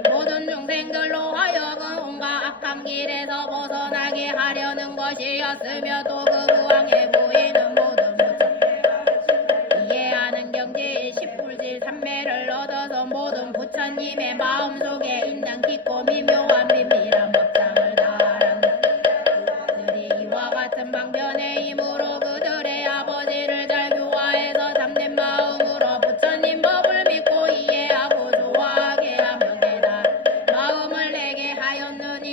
모든 중생들로 하여금 온갖 악한 길에서 벗어나게 하려는 것이었으며 또 그 무왕에 보이는 모든 부처 이해하는 경지인 십불질 삼매를 얻어서 모든 부처님의 마음속에 있는 깊고 미묘한 비밀한 법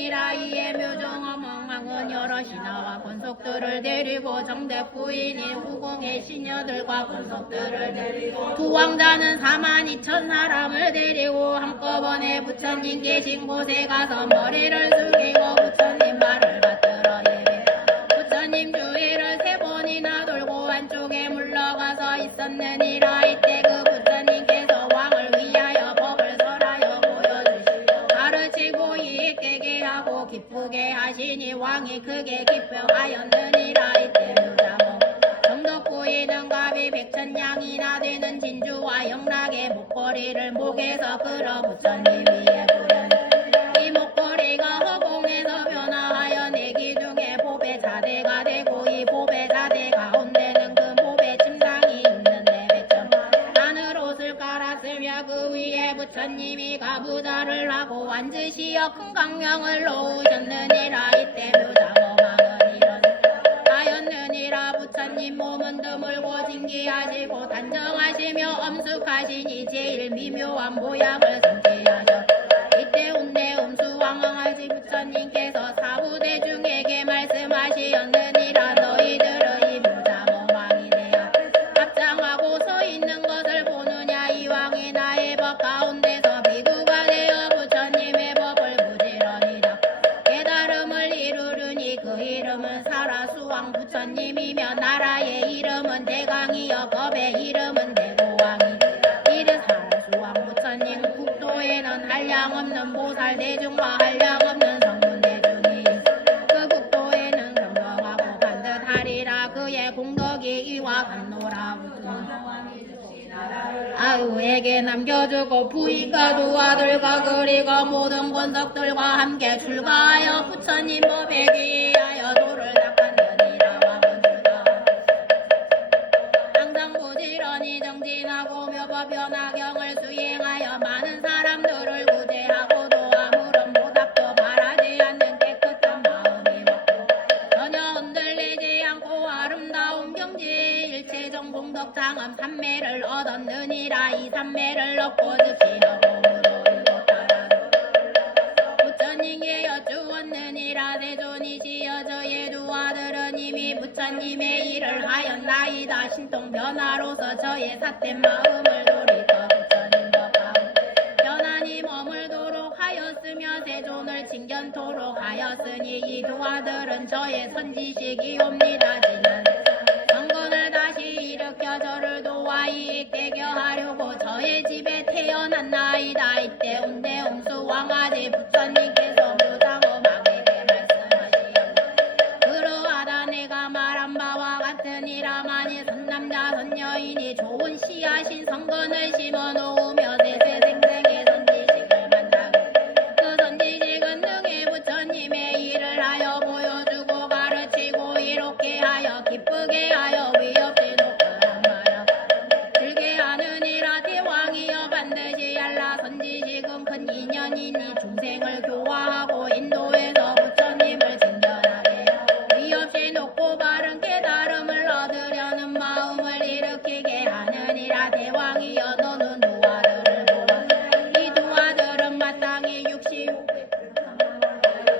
여쭈었느니라. 이에 묘정어멍왕은 여러 신하와 권속들을 데리고 정대 부인인 후궁의 시녀들과 권속들을 데리고 두 왕자는 42,000 사람을 데리고 한꺼번에 부처님 계신 곳에 가서 머리를 숙이고 부처님 말을 받들어 예배 부처님 주위를 3번이나 돌고 안쪽에 물러가서 있었느니라. 이때 그 부처님께서 왕을 위하여 법을 설하여 보여주시고 가르치고 이익 되게 하고 기쁘게 하시니 왕이 크게 기뻐하였느니라. 이때 묘장어 정덕부인은 갑이 100,000냥이나 되는 진주와 영락의 목걸이를 목에서 끌어 부처님 위에 부르니 이 목걸이가 허공에서 변화하여 내기 중에 보배 자대가 되고 이 보배 자대 가운데는 그 보배 침상이 있는데 배점 하늘 옷을 깔았으며 그 위에 부처님이 가부좌를 하고 앉으시어 큰 강명을 놓으셨느니라. 이때 묘장어망은 일어나였느니라. 부처님 몸은 드물고 신기하시고 단정하시며 엄숙하시니 제일 미묘한 모양을 성취하셨 이때 운대 음수왕왕하신 부처님께서 사부대중에게 말씀하시었느니라. 너희들은 이 묘장어망이 되어 합장하고 서 있는 것을 보느냐. 이 왕이 나의 법 가운데서 비구가 되어 부처님의 법을 부지런히 깨달음을 이루르니 그 이름은 사라수왕 부처님이며 나라의 이름은 대강이여 법의 이름은 대고왕이 이르 사라수왕 부처님 국도에는 한량없는 보살 대중과 한량없는 성문 대중이 그 국도에는 경정하고 반듯하리라. 그의 공덕이 이와 같노라. 아우에게 남겨주고 부인과 두 아들과 그리고 모든 권덕들과 함께 출가하여 부처님 법에 귀하여 도를 닦았느니라. 왕은 항상 부지런히 정진하고 묘법 변화경을 수행하여 많은 사람들을 구제하고도 아무런 보답도 바라지 않는 깨끗한 마음이 먹고 전혀 흔들리지 않고 아름다운 경지 일체적 공덕장엄 삼매를 얻었느니라. 이 삼매를 얻고 득시하고 부처님께 여쭈었느니라. 대존이시여 저의 두 아들은 이미 부처님의 일을 하였나이다. 신통 변화로서 저의 삿된 마음을 돌이켜 부처님과 변하니 머물도록 하였으며 세존을 칭견토록 하였으니 이 두 아들은 저의 선지식이옵니다. 지난 정권을 다시 일으켜 저를 도와 이익되게 하려고 저의 집에 태어났나이다. 이때 운대 음수 왕아지 부처님께서 묘장어망에게 말씀하시오. 그러하다 내가 말한 바와 같으니라. 만일 선남자 선여인이 좋은 씨앗인 성건을 심어 놓으며 세세생생의 선지식을 만나고 그 선지식은 능히 부처님의 일을 하여 보여주고 가르치고 이롭게 하여 기쁘게 하여 위없이 높으란 말야 들게 하느니라. 대왕이여 반드시 알라. 선지식은 큰 인연이니 중생을 교화하고 인도해서 부처님을 친견하게 위없이 높고 바른 깨달음을 얻으려는 마음을 일으키게 하느니라. 대왕이여 너는 두 아들을 보아 이 두 아들은 마땅히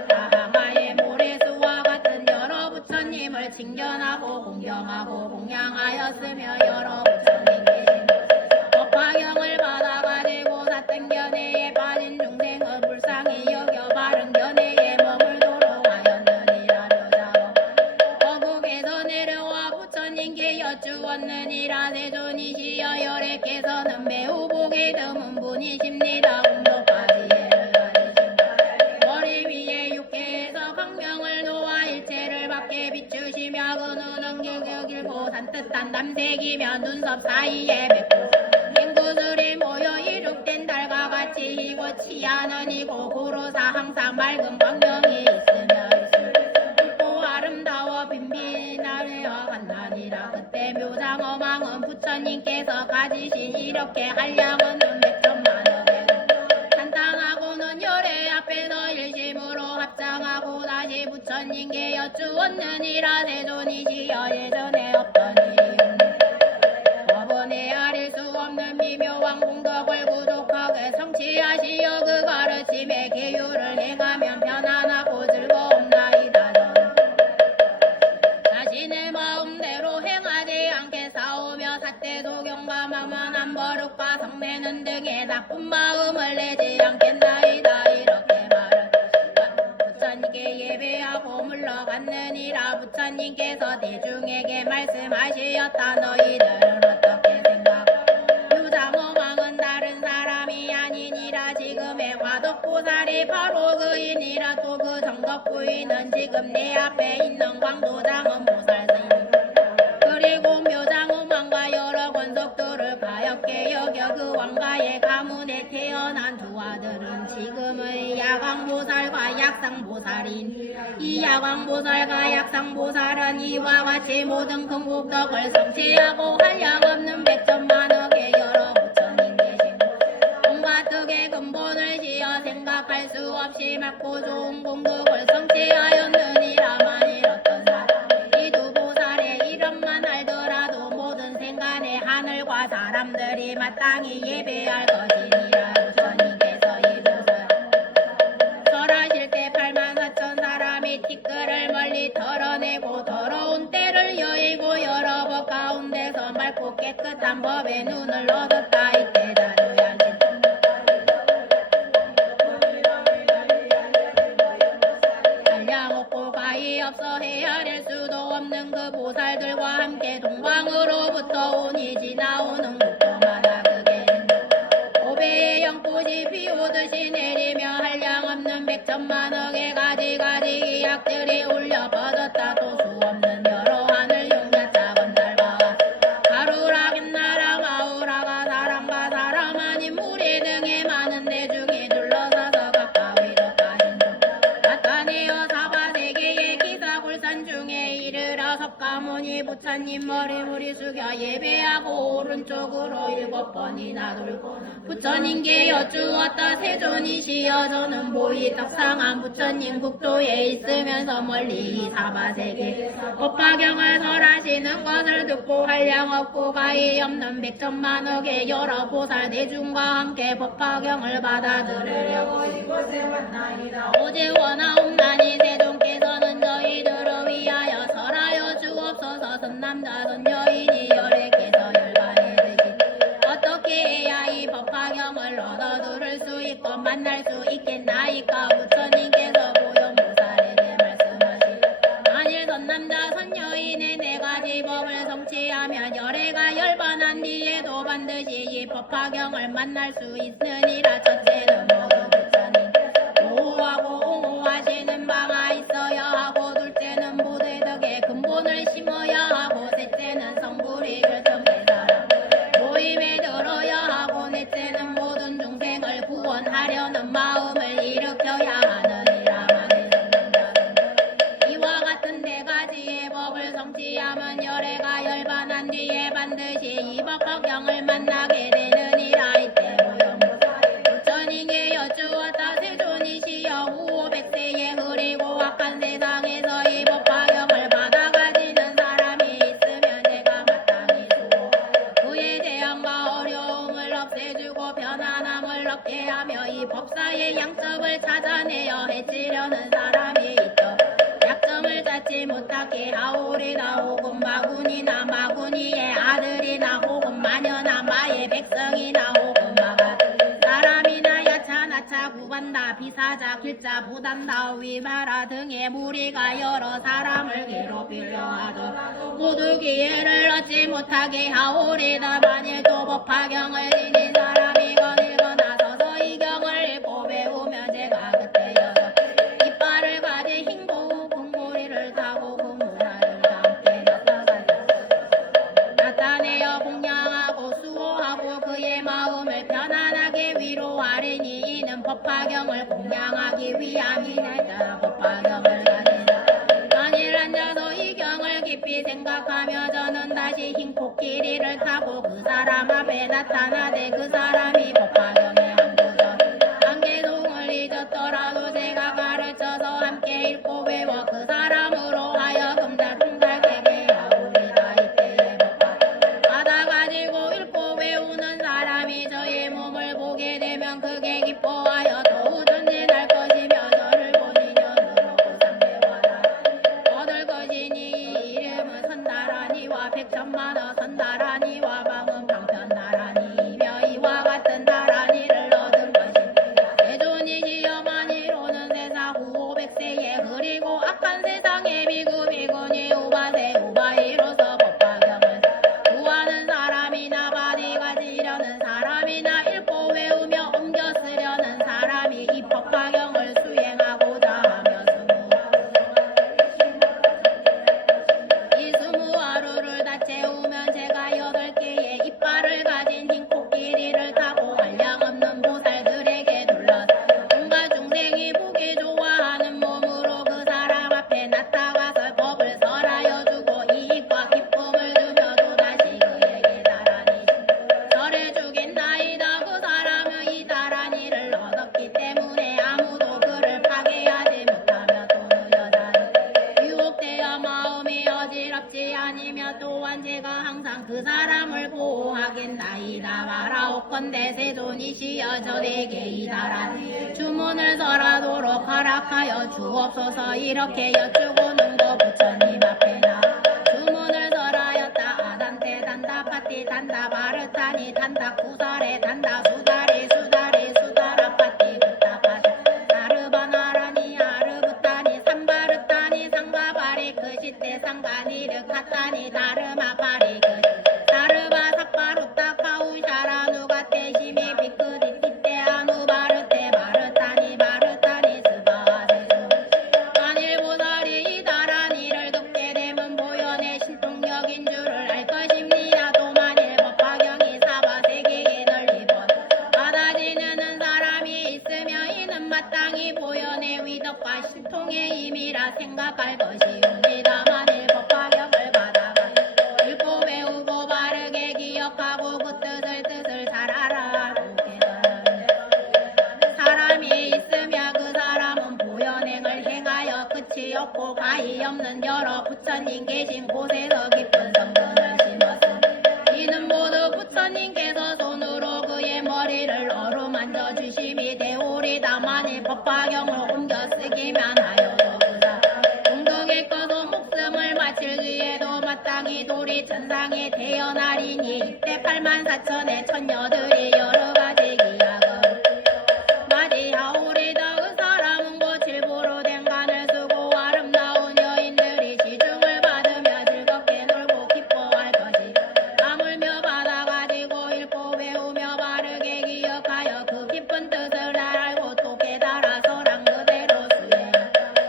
다항아의 모래수와 같은 여러 부처님을 칭견하고 공경하고 공양하였으며 여러 부처님 계신 법화경을 받아가지고 삿된 견해에 빠진 중생을 불쌍히 여겨 바른 견해에 머물도록 하였느니라. 묘장어 거국에서 내려와 부처님께 여쭈었느니라. 대존이시여 열애께서는 매우 보기 드문 분이십니다. 공덕하지혜를 가지신 머리 위에 육계에서 광명을 놓아 일체를 밖에 비추시며 그 눈은 길고 산뜻한 남색이며 눈썹 사이에 맺고 인구들이 모여 이룩된 달과 같이 희고 치아는 이고 고로사 항상 맑은 광명이 있으며 또 아름다워 빈빈하여 간다니라. 그때 묘장어망은 부처님께서 가지신 이렇게 한량은 몇천만여 되고 간단하고는 열애 앞에서 일심으로 합장하고 다시 부처님께 여쭈었느니라. 대존이시여 예전에 없던 일이옵니다. 법원에 아릴 수 없는 미묘한 공덕을 구독하게 성취하시어 그 가르침의 계율을 행하면 편안하고 나쁜 마음을 내지 않겠나이다. 이렇게 말하시니까 부처님께 예배하고 물러갔느니라. 부처님께서 대중에게 말씀하시었다. 너희들은 어떻게 생각하오? 유장호왕은 다른 사람이 아니니라. 지금의 화덕보살이 바로 그이니라. 또 그 정덕부인은 지금 내 앞에 있는 광도장은 보살스님, 그리고 묘장호왕과 여러 권속들을 가엾게 여겨 그 왕가의 가문에 태어난 두 아들은 지금의 야광보살과 약상보살인, 이 야광보살과 약상보살은 이와 같이 모든 금국덕을 성취하고 한량없는 백천만억의 여러 부처님 계시고 온갖 덕의 근본을 지어 생각할 수 없이 맑고 좋은 공덕을 성취하였느니라만 이렇던 사람이 두 보살의 이름만 알더라도 모든 생간의 하늘과 사람들이 마땅히 예배할 것이니라. 부처님께서 이 보살 절하실 때 84,000 사람이 티끌을 멀리 털어내고 더러운 때를 여의고 여러 법 가운데서 맑고 깨끗한 법에 눈을 얻었다. 이때 자주야신 한량 없고 가히 없어 헤아릴 수도 없는 그 보살들과 함께 동방으로부터 온이 지나오는 국도마다 그게 오배의 연꽃이 비오듯이 내리며 한량 없는 백천만억의 가지가지 약들이 울려 뻗었다. 또 수없는 여러 하늘 용자 작은 달과 가루라 갯나라 마우라가 사람과 사람 아닌 무리 등의 많은 대중이 둘러서서 가까이로 가신 중 나타내어 사바세계의 기사굴산 중에 이르러 석가모니 부처님 머리무리 숙여 예배하고 오른쪽으로 7번이나 돌고 부처님께 여쭈었다. 세존이시여 저는 보이 떡상한 부처님 국도에 있으면서 멀리 사바세계 법화경을 설하시는 것을 듣고 한량 없고 가히 없는 백천만억의 여러 보살 대중과 함께 법화경을 받아들으려고 이곳에 왔나이다. 오직 원하옵나니 세존께서는 저희들을 위하여 설하여 주옵소서. 선남자 선여인이 열애께서 열반에 드시 어떻게 해야 이 법화경을 얻어 들을 수 있고 만날 수 있겠나이까? 부처님께서 보현보살에게 말씀하시되 만일 선남자 선여인의 네 가지 법을 성취하면 열애가 열반한 뒤에도 반드시 이 법화경을 만날 수 있으니라. 첫째는 모두 부처님 보호하고 옹호하시는 바가 있어야 하고, 둘째는 무대덕의 근본을 심어야 하고, 셋째는 성불이 결정된 사람 모임에 들어야 하고, 넷째는 모든 중생을 구원하려는 마음을 일으켜야 하느니라. 이와 같은 네 가지의 법을 성취하면 열애가 열반한 뒤에 반드시 이 법화경을 만나게 되느니라. 이때 부처님께 여쭈었다. 세존이시여 후 500세에 흐리고 악한 세상에서 이 법화경을 받아가지는 사람이 있으면 제가 마땅히 주고 그의 재앙과 어려움을 없애주고 편안함을 얻게 하며 이 법사의 양첩을 찾아내어 해치려는 사람이 있어 약점을 찾지 못하게 하오리다. 혹은 마군이나 마군이의 아들이나 혹은 마녀나 마의 백성이나 혹은 마가 사람이나 야차 나차 구간다 비사자 길자 부단다 위마라 등의 무리가 여러 사람을 괴롭히려 하도 모두 기회를 얻지 못하게 하오리다. 만일 또 법화경을 지닌 사람이건 일거나 서서 이 경을 읽고 배우면 제가 그때 여섯 이빨을 가진 흰고 금고리를 타고 금문화를 함께 나타내어 공양하고 수호하고 그의 마음을 편안하게 위로하리니 이는 법화경을 공양하기 위함이니라. 법화경을 가지라. 만일 앉아서 이 경을 깊이 생각하며 저는 다시 흰 코끼리를 타고 그 사람 앞에 나타나되 그 사람이 법화경의 한 구절 한 개송을 잊었더라도 제가 가르쳐서 함께 읽고 외워 그 사람으로 하여금 자충살되게 하오리다. 이때에 받아가지고 읽고 외우는 사람이 저의 몸을 보게 되면 크게 기뻐하여 더욱 전진할 것이며 저를 본인 연으로 보상대화라 얻을 것이니 이 이름은 선다라니와 백천만억 선다라니와 방은 방편다라니이며 이와 같은 사람을 보호하겠나이다. 말하옵건대 세존이시여 저에게 이 사람 주문을 설하도록 허락하여 주옵소서. 이렇게 여쭈고는 거 부처님 앞에나 주문을 설하였다. 아단테 단다 파티 단다 바르타니 단다 구살에 단다 수다리 수다라 파티 부타파샤 아르바나라니 아르부타니 삼바르타니 상바바리 그시테 상가니르 카타니 다르마바리 다르바 삭바루타 카우샤라 누가테 시미 비크디티테 아누바르테 바르타니 스바세도 만일보살이 다란이를 돕게 되면 보현의 신통력인 줄을 알 것입니다. 또 만일 법화경이 사바세계에 널리 받아지는 사람이 있으며 이는 마땅히 보현의 위덕과 신통의 힘이라 생각할 것이옵니다. 만일 법화경을 받아가 읽고 외우고 바르게 기억하고 그 뜻을 잘 알아보게 되는 사람이 있으며 그 사람은 보현행을 행하여 끝이 없고 가히 없는 여러 부처님 계신 곳에서 깊은 성근을 심었으니 이는 모두 부처님께서 손으로 그의 머리를 어루만져 주심이 되오리다. 만일 법화경을 옮겨 쓰기만 하여도 그가 공덕일 것도 목숨을 마칠 뒤에도 마땅히 도리 천상에 태어나리니 이때 84,000의 천녀들이 여러가지 기약을 맞이하오리다. 그 사람은 곧 일부러 된 간을 쓰고 아름다운 여인들이 시중을 받으며 즐겁게 놀고 기뻐할 것이 아물며 받아가지고 읽고 외우며 바르게 기억하여 그 깊은 뜻을 알고 또 깨달아서랑 그대로 수행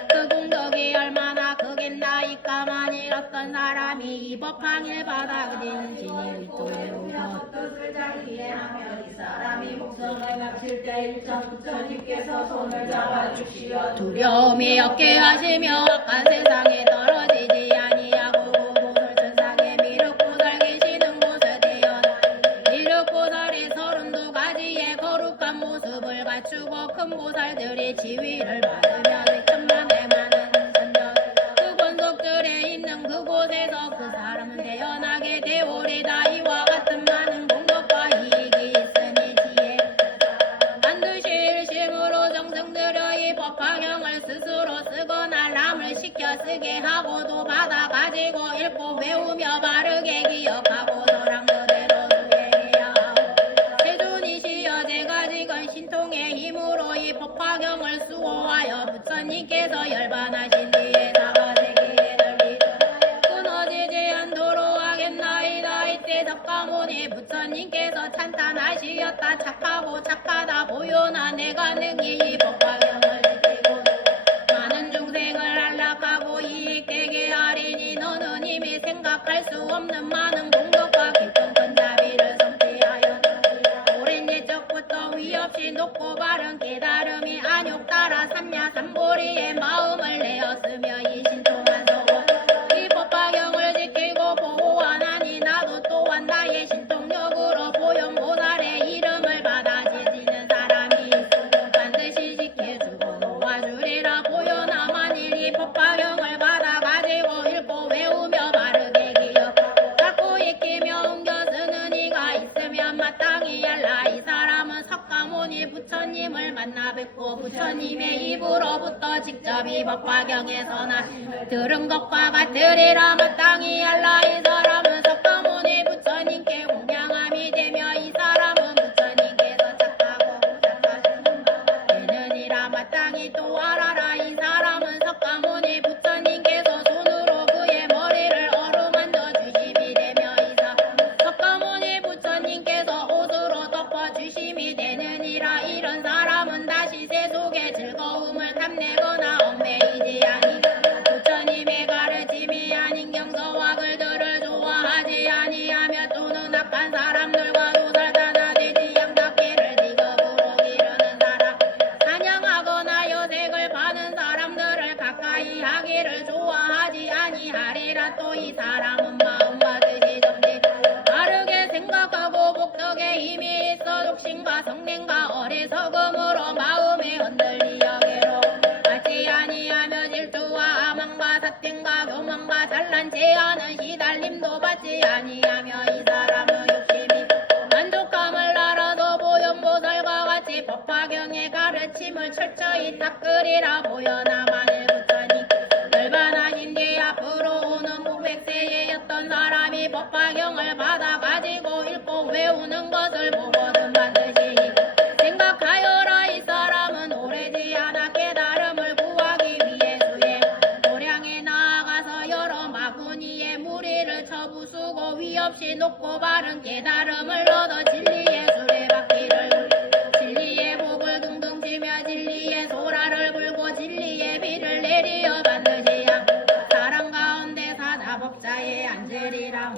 그 공덕이 얼마나 크겠나이까. 만일 어떤 사람이 이 법항을 받아들인 진이 또 외우며 뜻을 잘 이해하며 이 사람이 목성을 마칠 때 일천 부처님께서 손을 잡아주시어 두려움이 없게 하시며 악한 세상에 떨어지지 아니하고 고도를 천상에 미륵보살 계시는 곳에 태어나 미륵보살이 32가지의 거룩한 모습을 갖추고 큰 보살들이 지위를 받으며 백천만에 많은 선녀 그 권속들에 있는 그곳에서 그 사람은 태어나게 되오리다. 이와 같은 많은 공덕과 이익이 있으니 지혜 반드시 일심으로 정성 들여 이 법화경을 스스로 쓰거나 남을 시켜 쓰게 하고도 받아가지고 읽고 외우며 바르게 기억하고 서랑 그대로 수행해야 하고 세존이시여 제가 지금 신통의 힘으로 이 법화경을 수호하여 부처님께서 열반하신 뒤에 사바세계에 널리 끊어지지 않도록 하겠나이다. 이때 덕가모니 부처님께서 찬탄하시었다. 착하고 착하다 보요나 내가 능히 이 법화경을 지키고 많은 중생을 안락하고 이익되게 하리니 너는 이미 생각할 수 없는 많은 공덕과 깊은 건자비를 성취하여 오랜 옛적부터 위 없이 높고 바른 깨달음이 안욕 따라 삼야 삼보리의 마음을 내었으며 이 신통한 소원 이 법화경을 지키고 보호하나니 나도 또한 나의 신통력으로 보현보살의 이름을 받아지는 사람이 반드시 지켜주고 도와주리라. 보현아 만일 이 법화경을 받아가지고 읽고 외우며 바르게 기억 자꾸 익히며 옮겨 쓰는 이가 있으면 마땅히 알라. 이 사람은 석가모니 부처님을 만나 뵙고 부처님의 입으로부터 직접 이 법화경에서 나 들은 것과 같으리라. 마땅히 알라. 이 사람은 석가모니 부처님께 공양함이 되며 이 사람은 부처님께서 착하고 착하신 되느니라. 마땅히 또 알아라. 이 사람은 석가모니 부처님께서 손으로 그의 머리를 어루만져 주심이 되며 이 사람 석가모니 부처님께서 옷으로 덮어 주심이 되느니라. 이런 사람은 다시 세속의 즐거움을 탐내거나 얽매이지 아니 부처님의 가르침이 아닌 경서와 글들을 좋아하지 아니하며 또는 악한 사람들과 도살단하되지 양답기를 직업으로 기르는 사람 사냥하거나 여색을 파는 사람들을 가까이 하기를 좋아하지 아니하리라. 또 이 사람은 마음과 뜻이 정지 바르게 생각하고 복덕의 힘이 있어 욕심과 성냄과 어리석음으로 마음에 흔들리여 괴로워 하지 아니하며 질투와 아망과 사태 욕심과 교만과 단란 제하는 시달림도 받지 아니하며 이 사람은 욕심이 만족함을 알아도 보현보살과 같이 법화경의 가르침을 철저히 닦으리라 보현하만을 부처니 열반하신 뒤 앞으로 오는 500세의 어떤 사람이 법화경을 받아 가지고 읽고 외우는 것을 보거든 반드시 생각하여라. 이 사람은 오래지 않아 깨달음을 구하기 위해 수행 도량에 나아가서 여러 마구니의 무리를 쳐부수고 위 없이 높고 바른 깨달음을 얻어 진리의 수레바퀴를 진리의 복을 둥둥 치며 진리의 소라를 불고 진리의 비를 내리어 반드시 사람 가운데 사다법자에 앉으리라.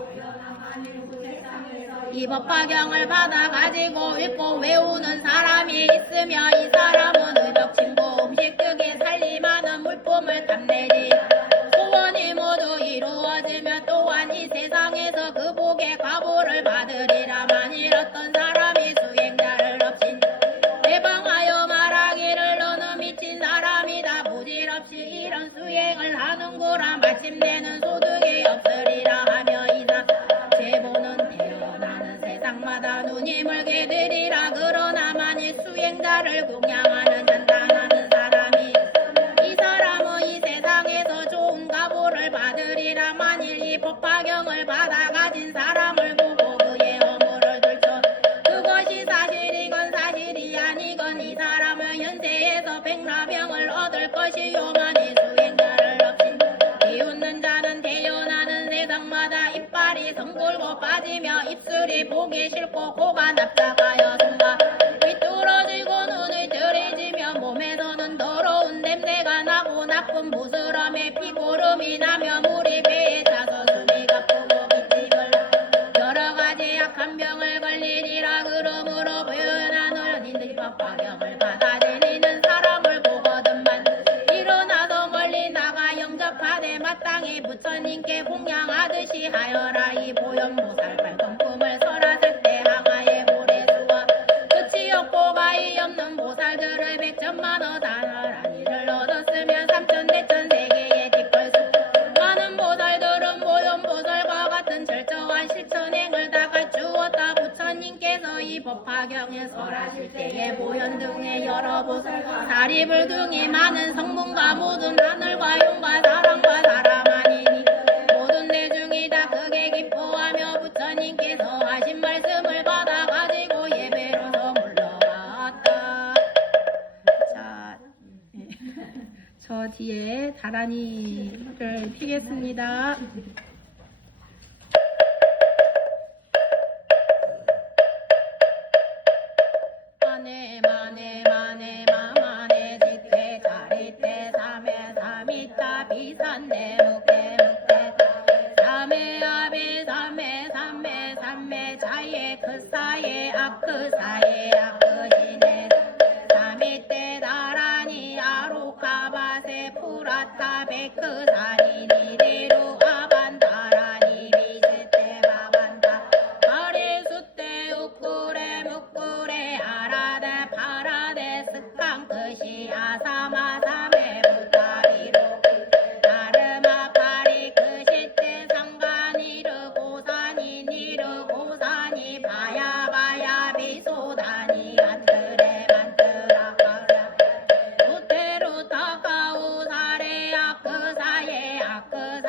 이 법화경을 받아 가지고 읽고 외우는 사람이 있으며 이 사람은 의벽 친구 음식 뜨기 살림하는 물품을 탐내지 소원이 모두 이루어지며 또한 이 세상에서 그 복의 과보를 받으리라. 만일 어떤 사람이 수행자를 없이 해방하여 말하기를 너는 미친 사람이다 부질없이 이런 수행을 하는구나 마침내는 소득이 없으리라 하며 이사 제보는 태어나는 세상마다 눈이 멀게 되리라. 그러나 만일 수행자를 공양하는 찬탄하는 사람이 이 사람은 이 세상에서 좋은 가보를 받으리라. 만일 이 법화경을 받아 가진 사람을 보고 그의 허물을 들춰 그것이 사실이건 사실이 아니건 이 사람은 현세에서 백라병을 얻을 것이요. 만일 수행자를 없이 비웃는 자는 태어나는 세상마다 이빨이 성골고 빠지며 입술이 보기 싫고 코가 납작하여 손과 삐뚤어지고 눈을 저리지며 몸에서는 더러운 냄새가 나고 나쁜 부스럼에 피고름이 나며 물이 배에 차서 숨이 가쁘고 기침을 여러 가지 약한 병을 걸리리라. 그러므로 표현하는 인들 법화경을 받아 지니는 사람을 보거든만 일어나서 멀리 나가 영접하되 마땅히 부처님께 공양하듯이 하여라. 이 보현보살 발성품을 설하실 때 항아의 모래수와 끝이 없고 가히 없는 보살들을 100천만원 다나란히를 얻었으면 3천 4천 세계의 뒷걸수 많은 보살들은 보현보살과 같은 철저한 실천행을 다 갖추었다. 부처님께서 이 법화경에 설하실 때에 보현 등의 여러 보살 사리불 등의 많은 성문과 모든 하늘과 용과 사람과 사람 아니니 모든 대중이 다 크게 기뻐하며 부처님께서 하신 말씀을 받아 가지고 예배로서 물러갔다. 자, 저 뒤에 다란이를 피겠습니다. 마네 마네 마네 마마네 직대 가리대 삼해 삼이타 비산대 묵대 묵대 삼해 아비 삼해 삼해 삼해 자예 그 사예 아크 사예 아크시네 삼이대 다라니 아루카바세 푸라타 베크 사니 니데루 아반다라니 비제테 바반다 아리수테 우쿠레 무쿠레 아라데 파라데 스캉크시 아사마사메 부타리로 다르마 파리 크시테 상가니르 고사니 니르 고사니 바야바야 비소다니 안트레 만트라 카라 우테루 타카우 사레 아크사예 아크사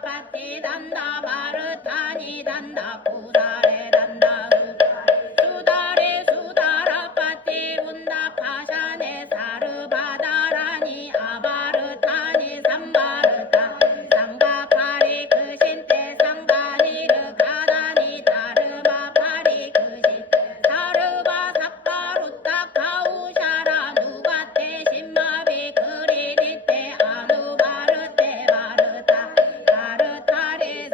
파티 단다 바르타니 단다 구다레 단다 수다레 수다라 파티 운다 파샤네 사르바다라니 아바르타니 삼바르타 상가 파리 그신테 상가니르 가다니 다르바 파리 그신 다르바 사카루타 가우샤라 누가테 신마비 그리리테 아누바르테 바르타 바르타레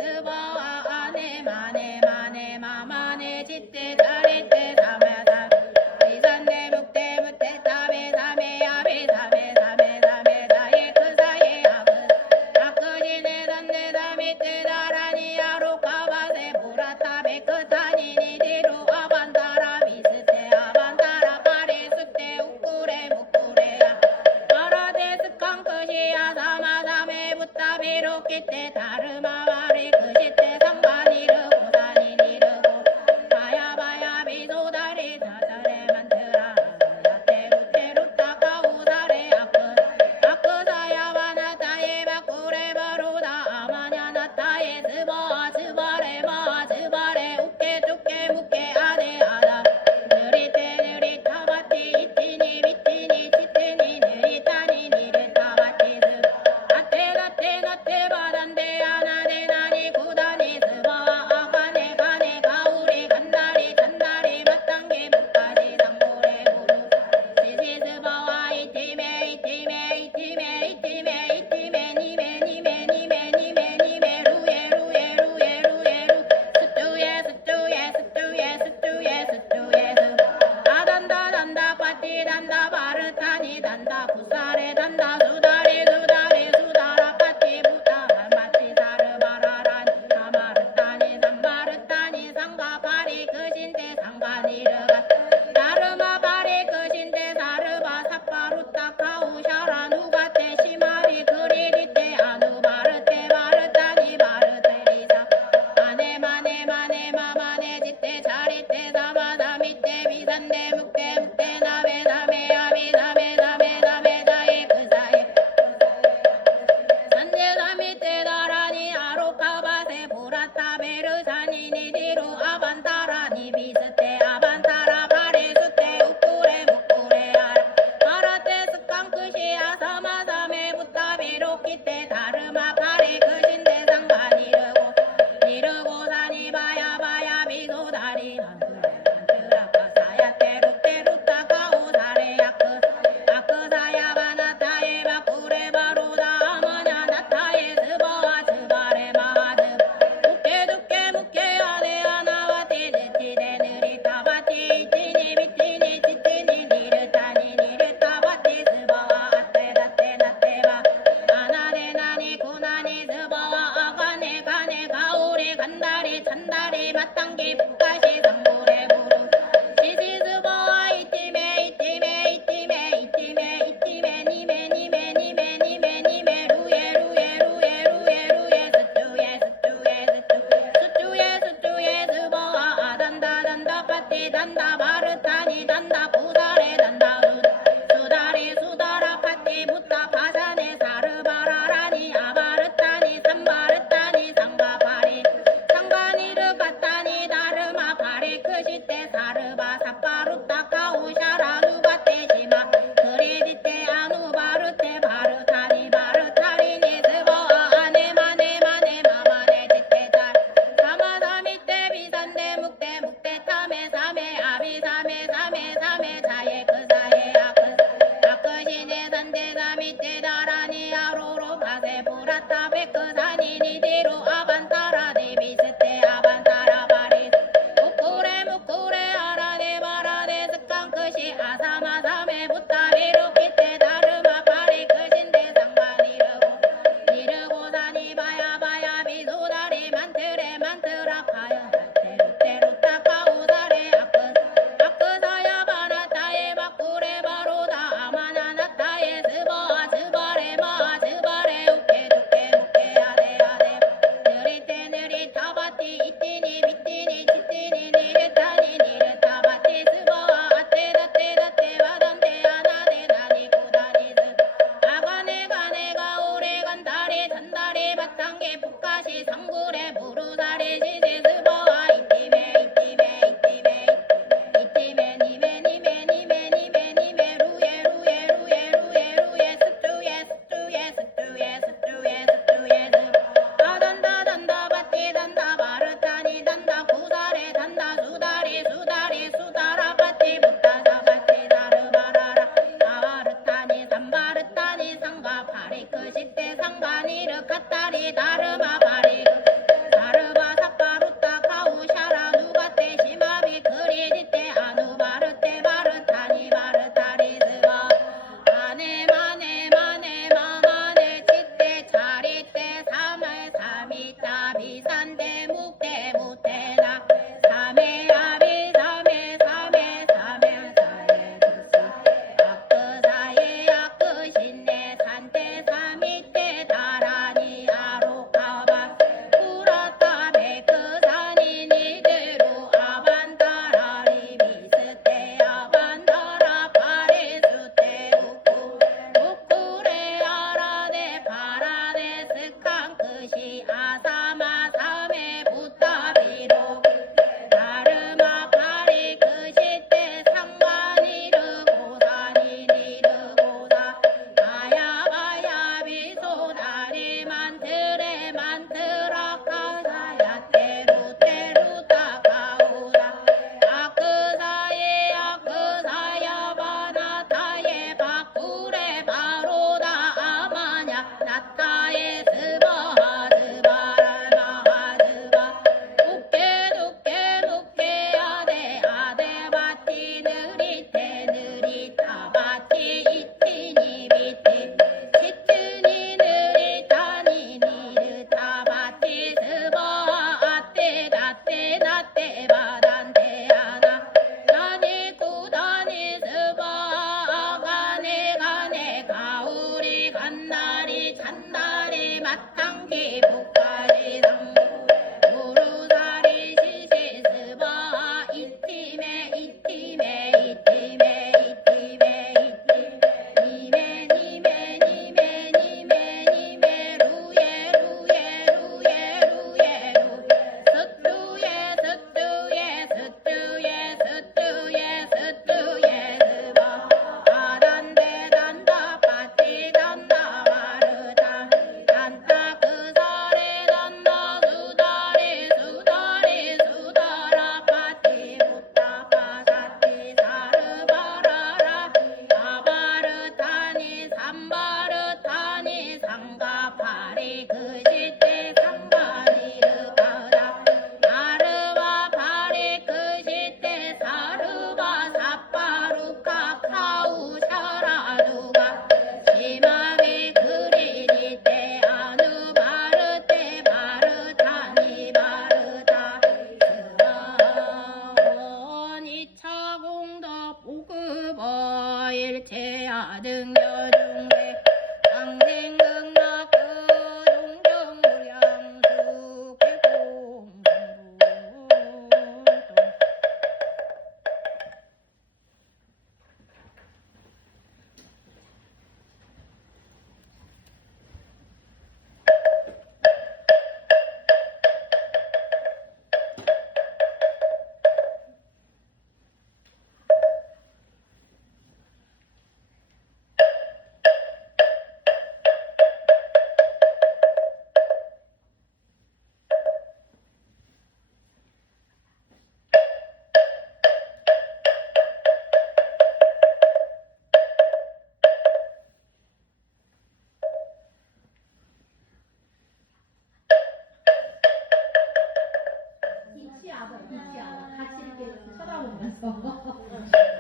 봐봐, 있지 않아. 같이 이렇게 쳐다보면서.